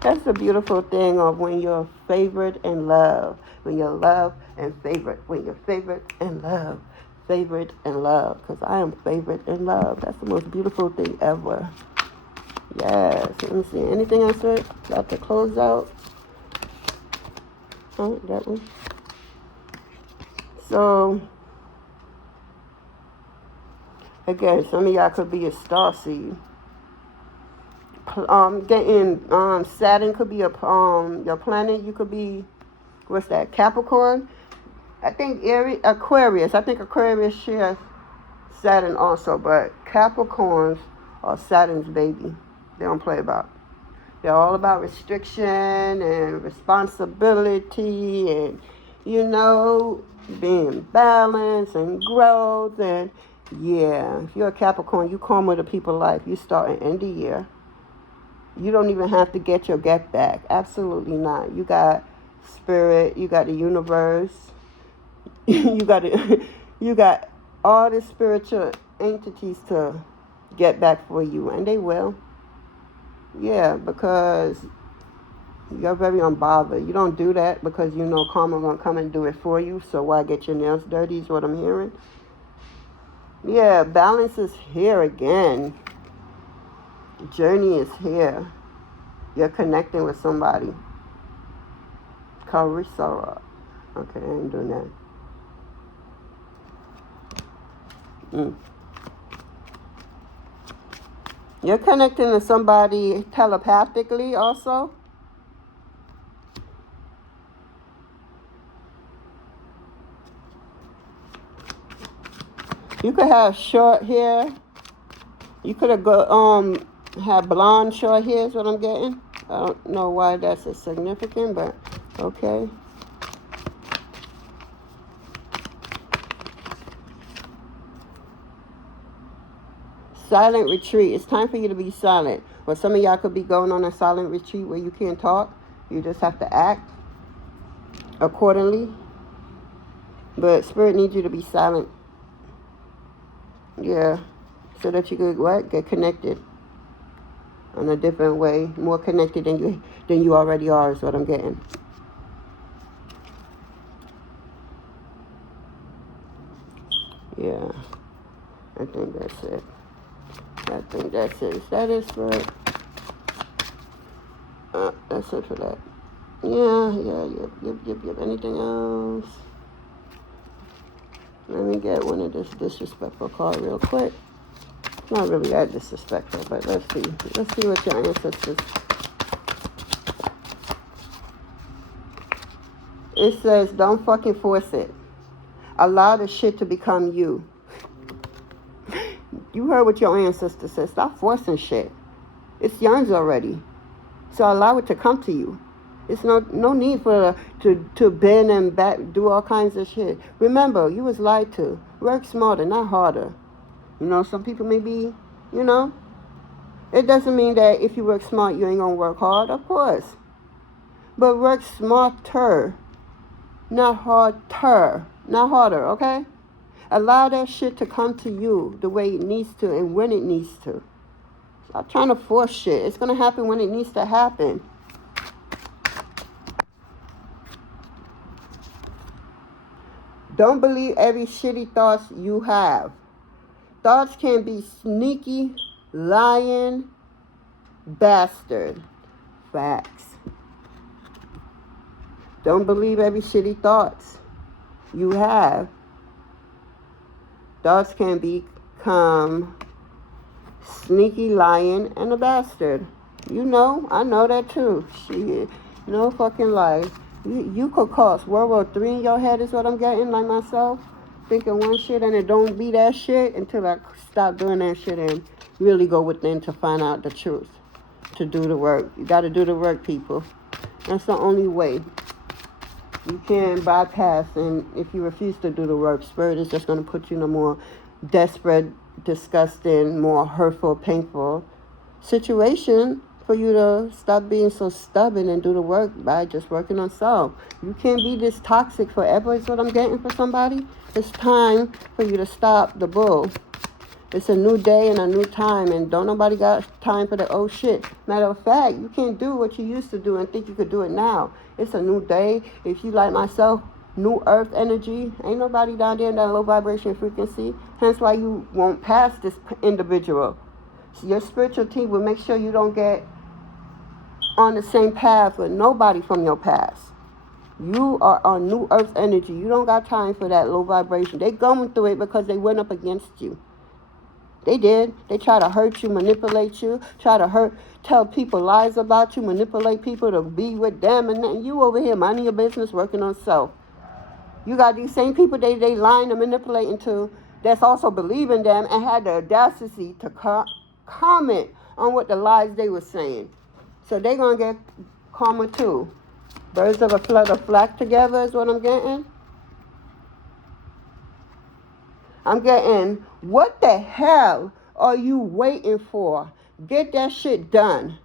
That's the beautiful thing of when you're favored and loved. When you're loved and favored. When you're favored and loved. Favored and loved. Because I am favored and loved. That's the most beautiful thing ever. Yes. Let me see. Anything else? About to close out? Oh, that one. So, again, some of y'all could be a star seed. Saturn could be your planet. You could be, what's that, Capricorn? I think Aquarius. I think Aquarius shares Saturn also, but Capricorns are Saturn's baby. They don't play about. They're all about restriction and responsibility and, being balanced and growth. And, yeah, if you're a Capricorn, you come with a people life. You start and end the year. You don't even have to get your get back. Absolutely not. You got spirit. You got the universe. you got all the spiritual entities to get back for you. And they will. Yeah, because you're very unbothered. You don't do that because you know karma gonna come and do it for you. So why get your nails dirty is what I'm hearing. Yeah, balance is here again. Journey is here. You're connecting with somebody. Carisara. Okay, I ain't doing that. You're connecting to somebody telepathically also. You could have short hair. You could have had blonde short hair is what I'm getting. I don't know why that's significant, but okay. Silent retreat. It's time for you to be silent. Or some of y'all could be going on a silent retreat where you can't talk. You just have to act accordingly. But Spirit needs you to be silent. Yeah. So that you could what? Get connected. In a different way. More connected than you already are is what I'm getting. Yeah. I think that's it. Is that it for it? That's it for that. Yep. Anything else? Let me get one of this disrespectful card real quick. Not really that disrespectful, but let's see. Let's see what your ancestors. It says, don't fucking force it. Allow the shit to become you. You heard what your ancestor said. Stop forcing shit. It's yours already. So allow it to come to you. It's no need for to bend and back, do all kinds of shit. Remember, you was lied to. Work smarter, not harder. Some people may be, It doesn't mean that if you work smart, you ain't gonna work hard. Of course. But work smarter, not harder. Not harder, okay? Allow that shit to come to you the way it needs to and when it needs to. Stop trying to force shit. It's going to happen when it needs to happen. Don't believe every shitty thoughts you have. Thoughts can be sneaky, lying, bastard. Facts. Don't believe every shitty thoughts you have. Thoughts can become sneaky, lying, and a bastard. You know, I know that too. Shit, no fucking lie. You could cause World War III in your head is what I'm getting, like myself. Thinking one shit and it don't be that shit until I stop doing that shit and really go within to find out the truth. To do the work. You got to do the work, people. That's the only way. You can't bypass, and if you refuse to do the work, Spirit is just going to put you in a more desperate, disgusting, more hurtful, painful situation for you to stop being so stubborn and do the work by just working on self. You can't be this toxic forever is what I'm getting for somebody. It's time for you to stop the bull. It's a new day and a new time, and don't nobody got time for the old shit. Matter of fact, you can't do what you used to do and think you could do it now. It's a new day. If you like myself, new earth energy, ain't nobody down there in that low vibration frequency. Hence why you won't pass this individual. So your spiritual team will make sure you don't get on the same path with nobody from your past. You are on new earth energy. You don't got time for that low vibration. They going through it because they went up against you. They did. They try to hurt you, manipulate you, tell people lies about you, manipulate people to be with them, and then you over here minding your business, working on self. You got these same people they lying and manipulating to that's also believing them and had the audacity to comment on what the lies they were saying. So they going to get karma too. Birds of a feather flock together is what I'm getting. I'm getting, what the hell are you waiting for? Get that shit done.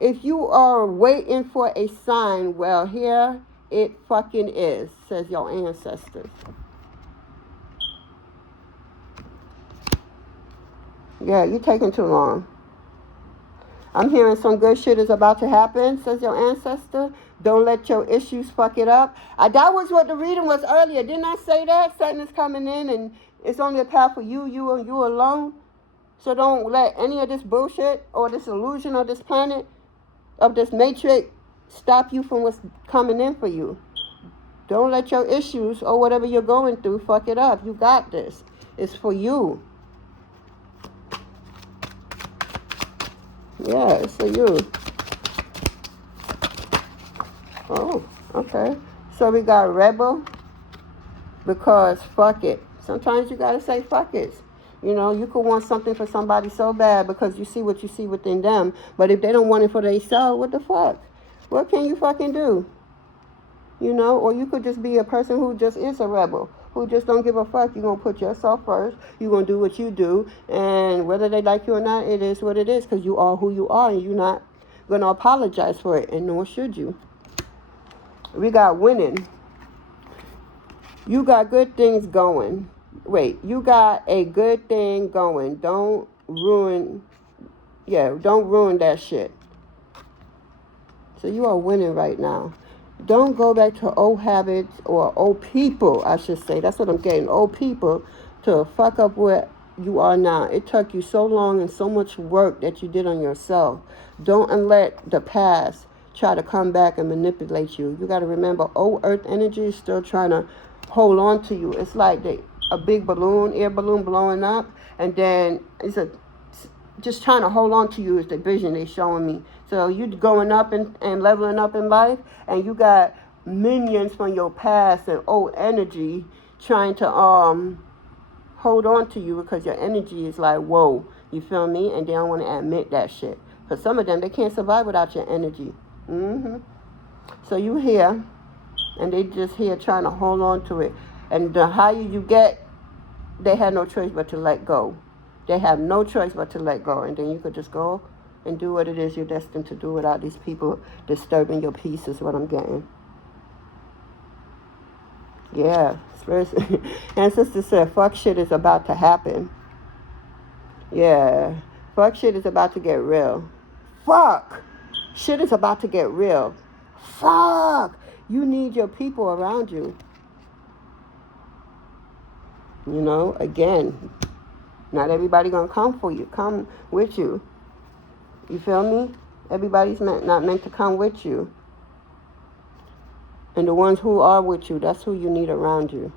If you are waiting for a sign, well, here it fucking is, says your ancestors. Yeah, you're taking too long. I'm hearing some good shit is about to happen, says your ancestor. Don't let your issues fuck it up. That was what the reading was earlier. Didn't I say that? Satan is coming in and it's only a path for you and you alone. So don't let any of this bullshit or this illusion of this planet, of this matrix, stop you from what's coming in for you. Don't let your issues or whatever you're going through fuck it up. You got this. It's for you. Yeah, it's for you. Oh, okay. So we got rebel because fuck it. Sometimes you gotta say fuck it. You know, you could want something for somebody so bad because you see what you see within them. But if they don't want it for themselves, what the fuck? What can you fucking do? You know, or you could just be a person who just is a rebel, who just don't give a fuck. You're going to put yourself first. You're going to do what you do. And whether they like you or not, it is what it is because you are who you are and you're not going to apologize for it. And nor should you. We got winning. You got good things going. Wait, you got a good thing going. Don't ruin that shit. So you are winning right now. Don't go back to old habits or old people, I should say. That's what I'm getting. Old people to fuck up where you are now. It took you so long and so much work that you did on yourself. Don't let the past try to come back and manipulate you. You got to remember, old earth energy is still trying to hold on to you. It's like a big balloon, air balloon blowing up, and then just trying to hold on to you is the vision they're showing me. So you going up and leveling up in life, and you got minions from your past and old energy trying to hold on to you because your energy is like, whoa, you feel me? And they don't want to admit that shit. Because some of them, they can't survive without your energy. So you here, and they just here trying to hold on to it. And the higher you get, they have no choice but to let go. They have no choice but to let go. And then you could just go and do what it is you're destined to do without these people disturbing your peace is what I'm getting. Yeah. Ancestor said, fuck shit is about to happen. Yeah. Fuck shit is about to get real. Fuck. Shit is about to get real. Fuck. You need your people around you. You know, again, not everybody gonna come for you, come with you. You feel me? Everybody's not meant to come with you. And the ones who are with you, that's who you need around you.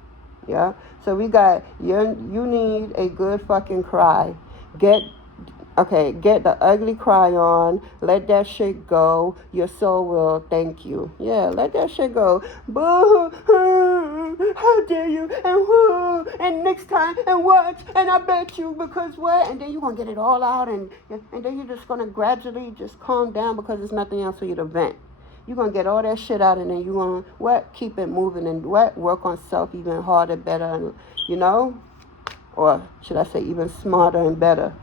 Yeah? So we got, you need a good fucking cry. Get the ugly cry on. Let that shit go. Your soul will thank you. Yeah, let that shit go. Boo! How dare you? And who? And next time? And what? And I bet you because what? And then you're going to get it all out. And then you're just going to gradually just calm down because there's nothing else for you to vent. You're going to get all that shit out and then you're going to, keep it moving and work on self even harder, better, and, you know? Or should I say even smarter and better?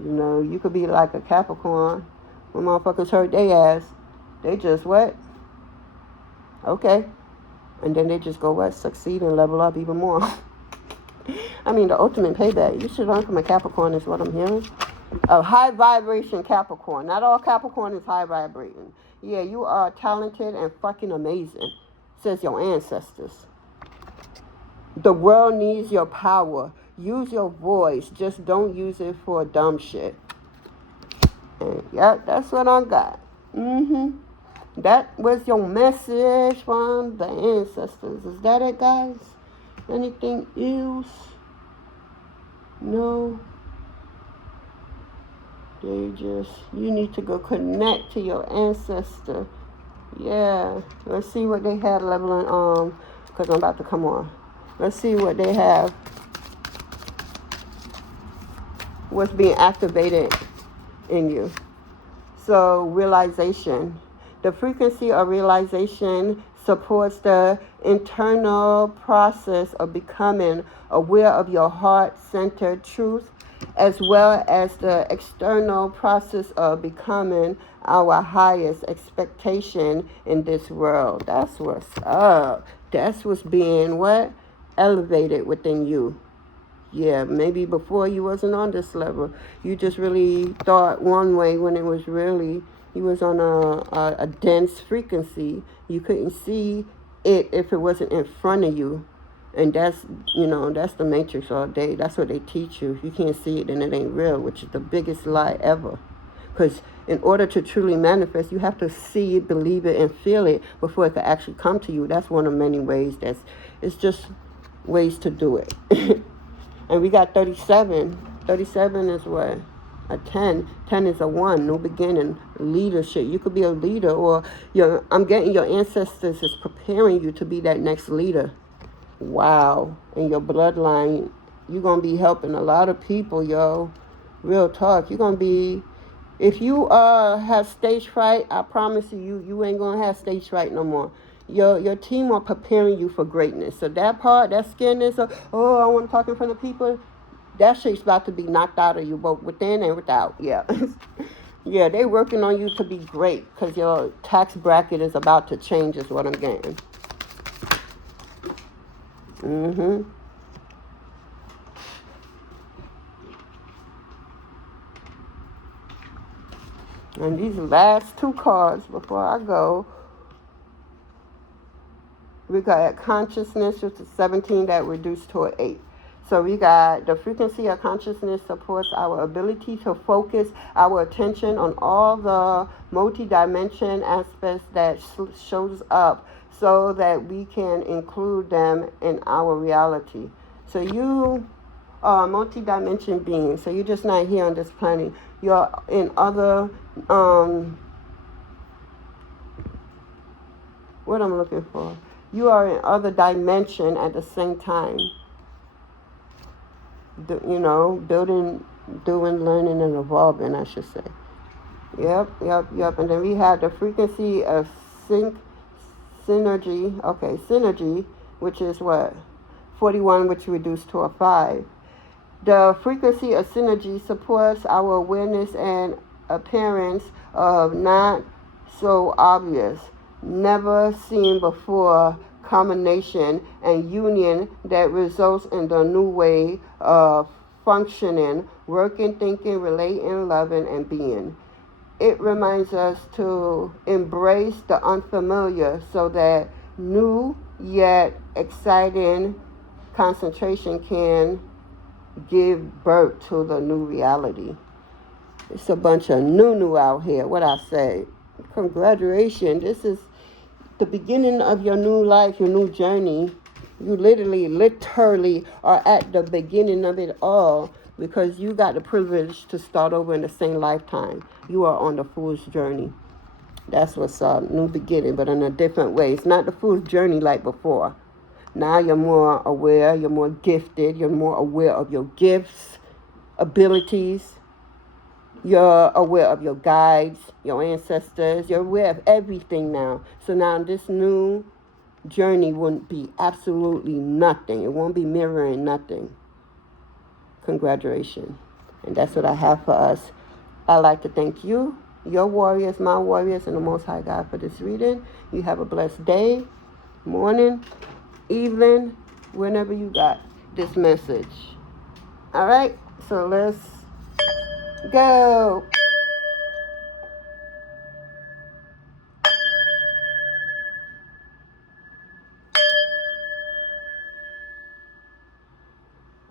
You know, you could be like a Capricorn. When motherfuckers hurt their ass, they just okay. And then they just go succeed and level up even more. I mean, the ultimate payback. You should learn from a Capricorn is what I'm hearing. A high vibration Capricorn. Not all Capricorn is high vibrating. Yeah, you are talented and fucking amazing, says your ancestors. The world needs your power. Use your voice. Just don't use it for dumb shit. And that's what I got. That was your message from the ancestors. Is that it, guys? Anything else? No. You need to go connect to your ancestor. Yeah. Let's see what they had leveling because I'm about to come on. Let's see what they have. What's being activated in you. So, realization. The frequency of realization supports the internal process of becoming aware of your heart-centered truth, as well as the external process of becoming our highest expectation in this world. That's what's up. That's what's being elevated within you. Yeah, maybe before you wasn't on this level. You just really thought one way when it was really, you was on a dense frequency. You couldn't see it if it wasn't in front of you. And that's the matrix all day. That's what they teach you. If you can't see it, then it ain't real, which is the biggest lie ever. Because in order to truly manifest, you have to see it, believe it, and feel it before it can actually come to you. That's one of many ways. It's just ways to do it. And we got 37. 37 is what? A 10. 10 is a 1. New beginning. Leadership. You could be a leader, or I'm getting your ancestors is preparing you to be that next leader. Wow. In your bloodline, you're going to be helping a lot of people, yo. Real talk. You're going to be, if you have stage fright, I promise you ain't going to have stage fright no more. Your team are preparing you for greatness. So that part, that scaredness of, I want to talk in front of people, that shit's about to be knocked out of you, both within and without. Yeah. Yeah, they working on you to be great because your tax bracket is about to change is what I'm getting. And these last two cards before I go, we got consciousness, which is 17, that reduced to an 8. So we got the frequency of consciousness supports our ability to focus our attention on all the multi-dimension aspects that shows up so that we can include them in our reality. So you are a multi-dimension being. So you're just not here on this planet. You're in other, what I'm looking for. You are in other dimension at the same time. Building, doing, learning, and evolving, I should say. Yep. And then we have the frequency of synergy. Okay, synergy, which is what? 41, which reduced to a 5. The frequency of synergy supports our awareness and appearance of not so obvious, never seen before combination and union that results in the new way of functioning, working, thinking, relating, loving, and being. It reminds us to embrace the unfamiliar so that new yet exciting concentration can give birth to the new reality. It's a bunch of new out here. What I say? Congratulations. This is the beginning of your new life, your new journey. You literally are at the beginning of it all because you got the privilege to start over in the same lifetime. You are on the fool's journey. That's what's up. New beginning, but in a different way. It's not the fool's journey like before. Now you're more aware, you're more gifted, you're more aware of your gifts, abilities. You're aware of your guides, your ancestors. You're aware of everything now. So now this new journey won't be absolutely nothing. It won't be mirroring nothing. Congratulations. And that's what I have for us. I'd like to thank you, your warriors, my warriors, and the Most High God for this reading. You have a blessed day, morning, evening, whenever you got this message. All right, so let's go.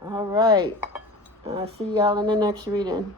All right. I'll see y'all in the next reading.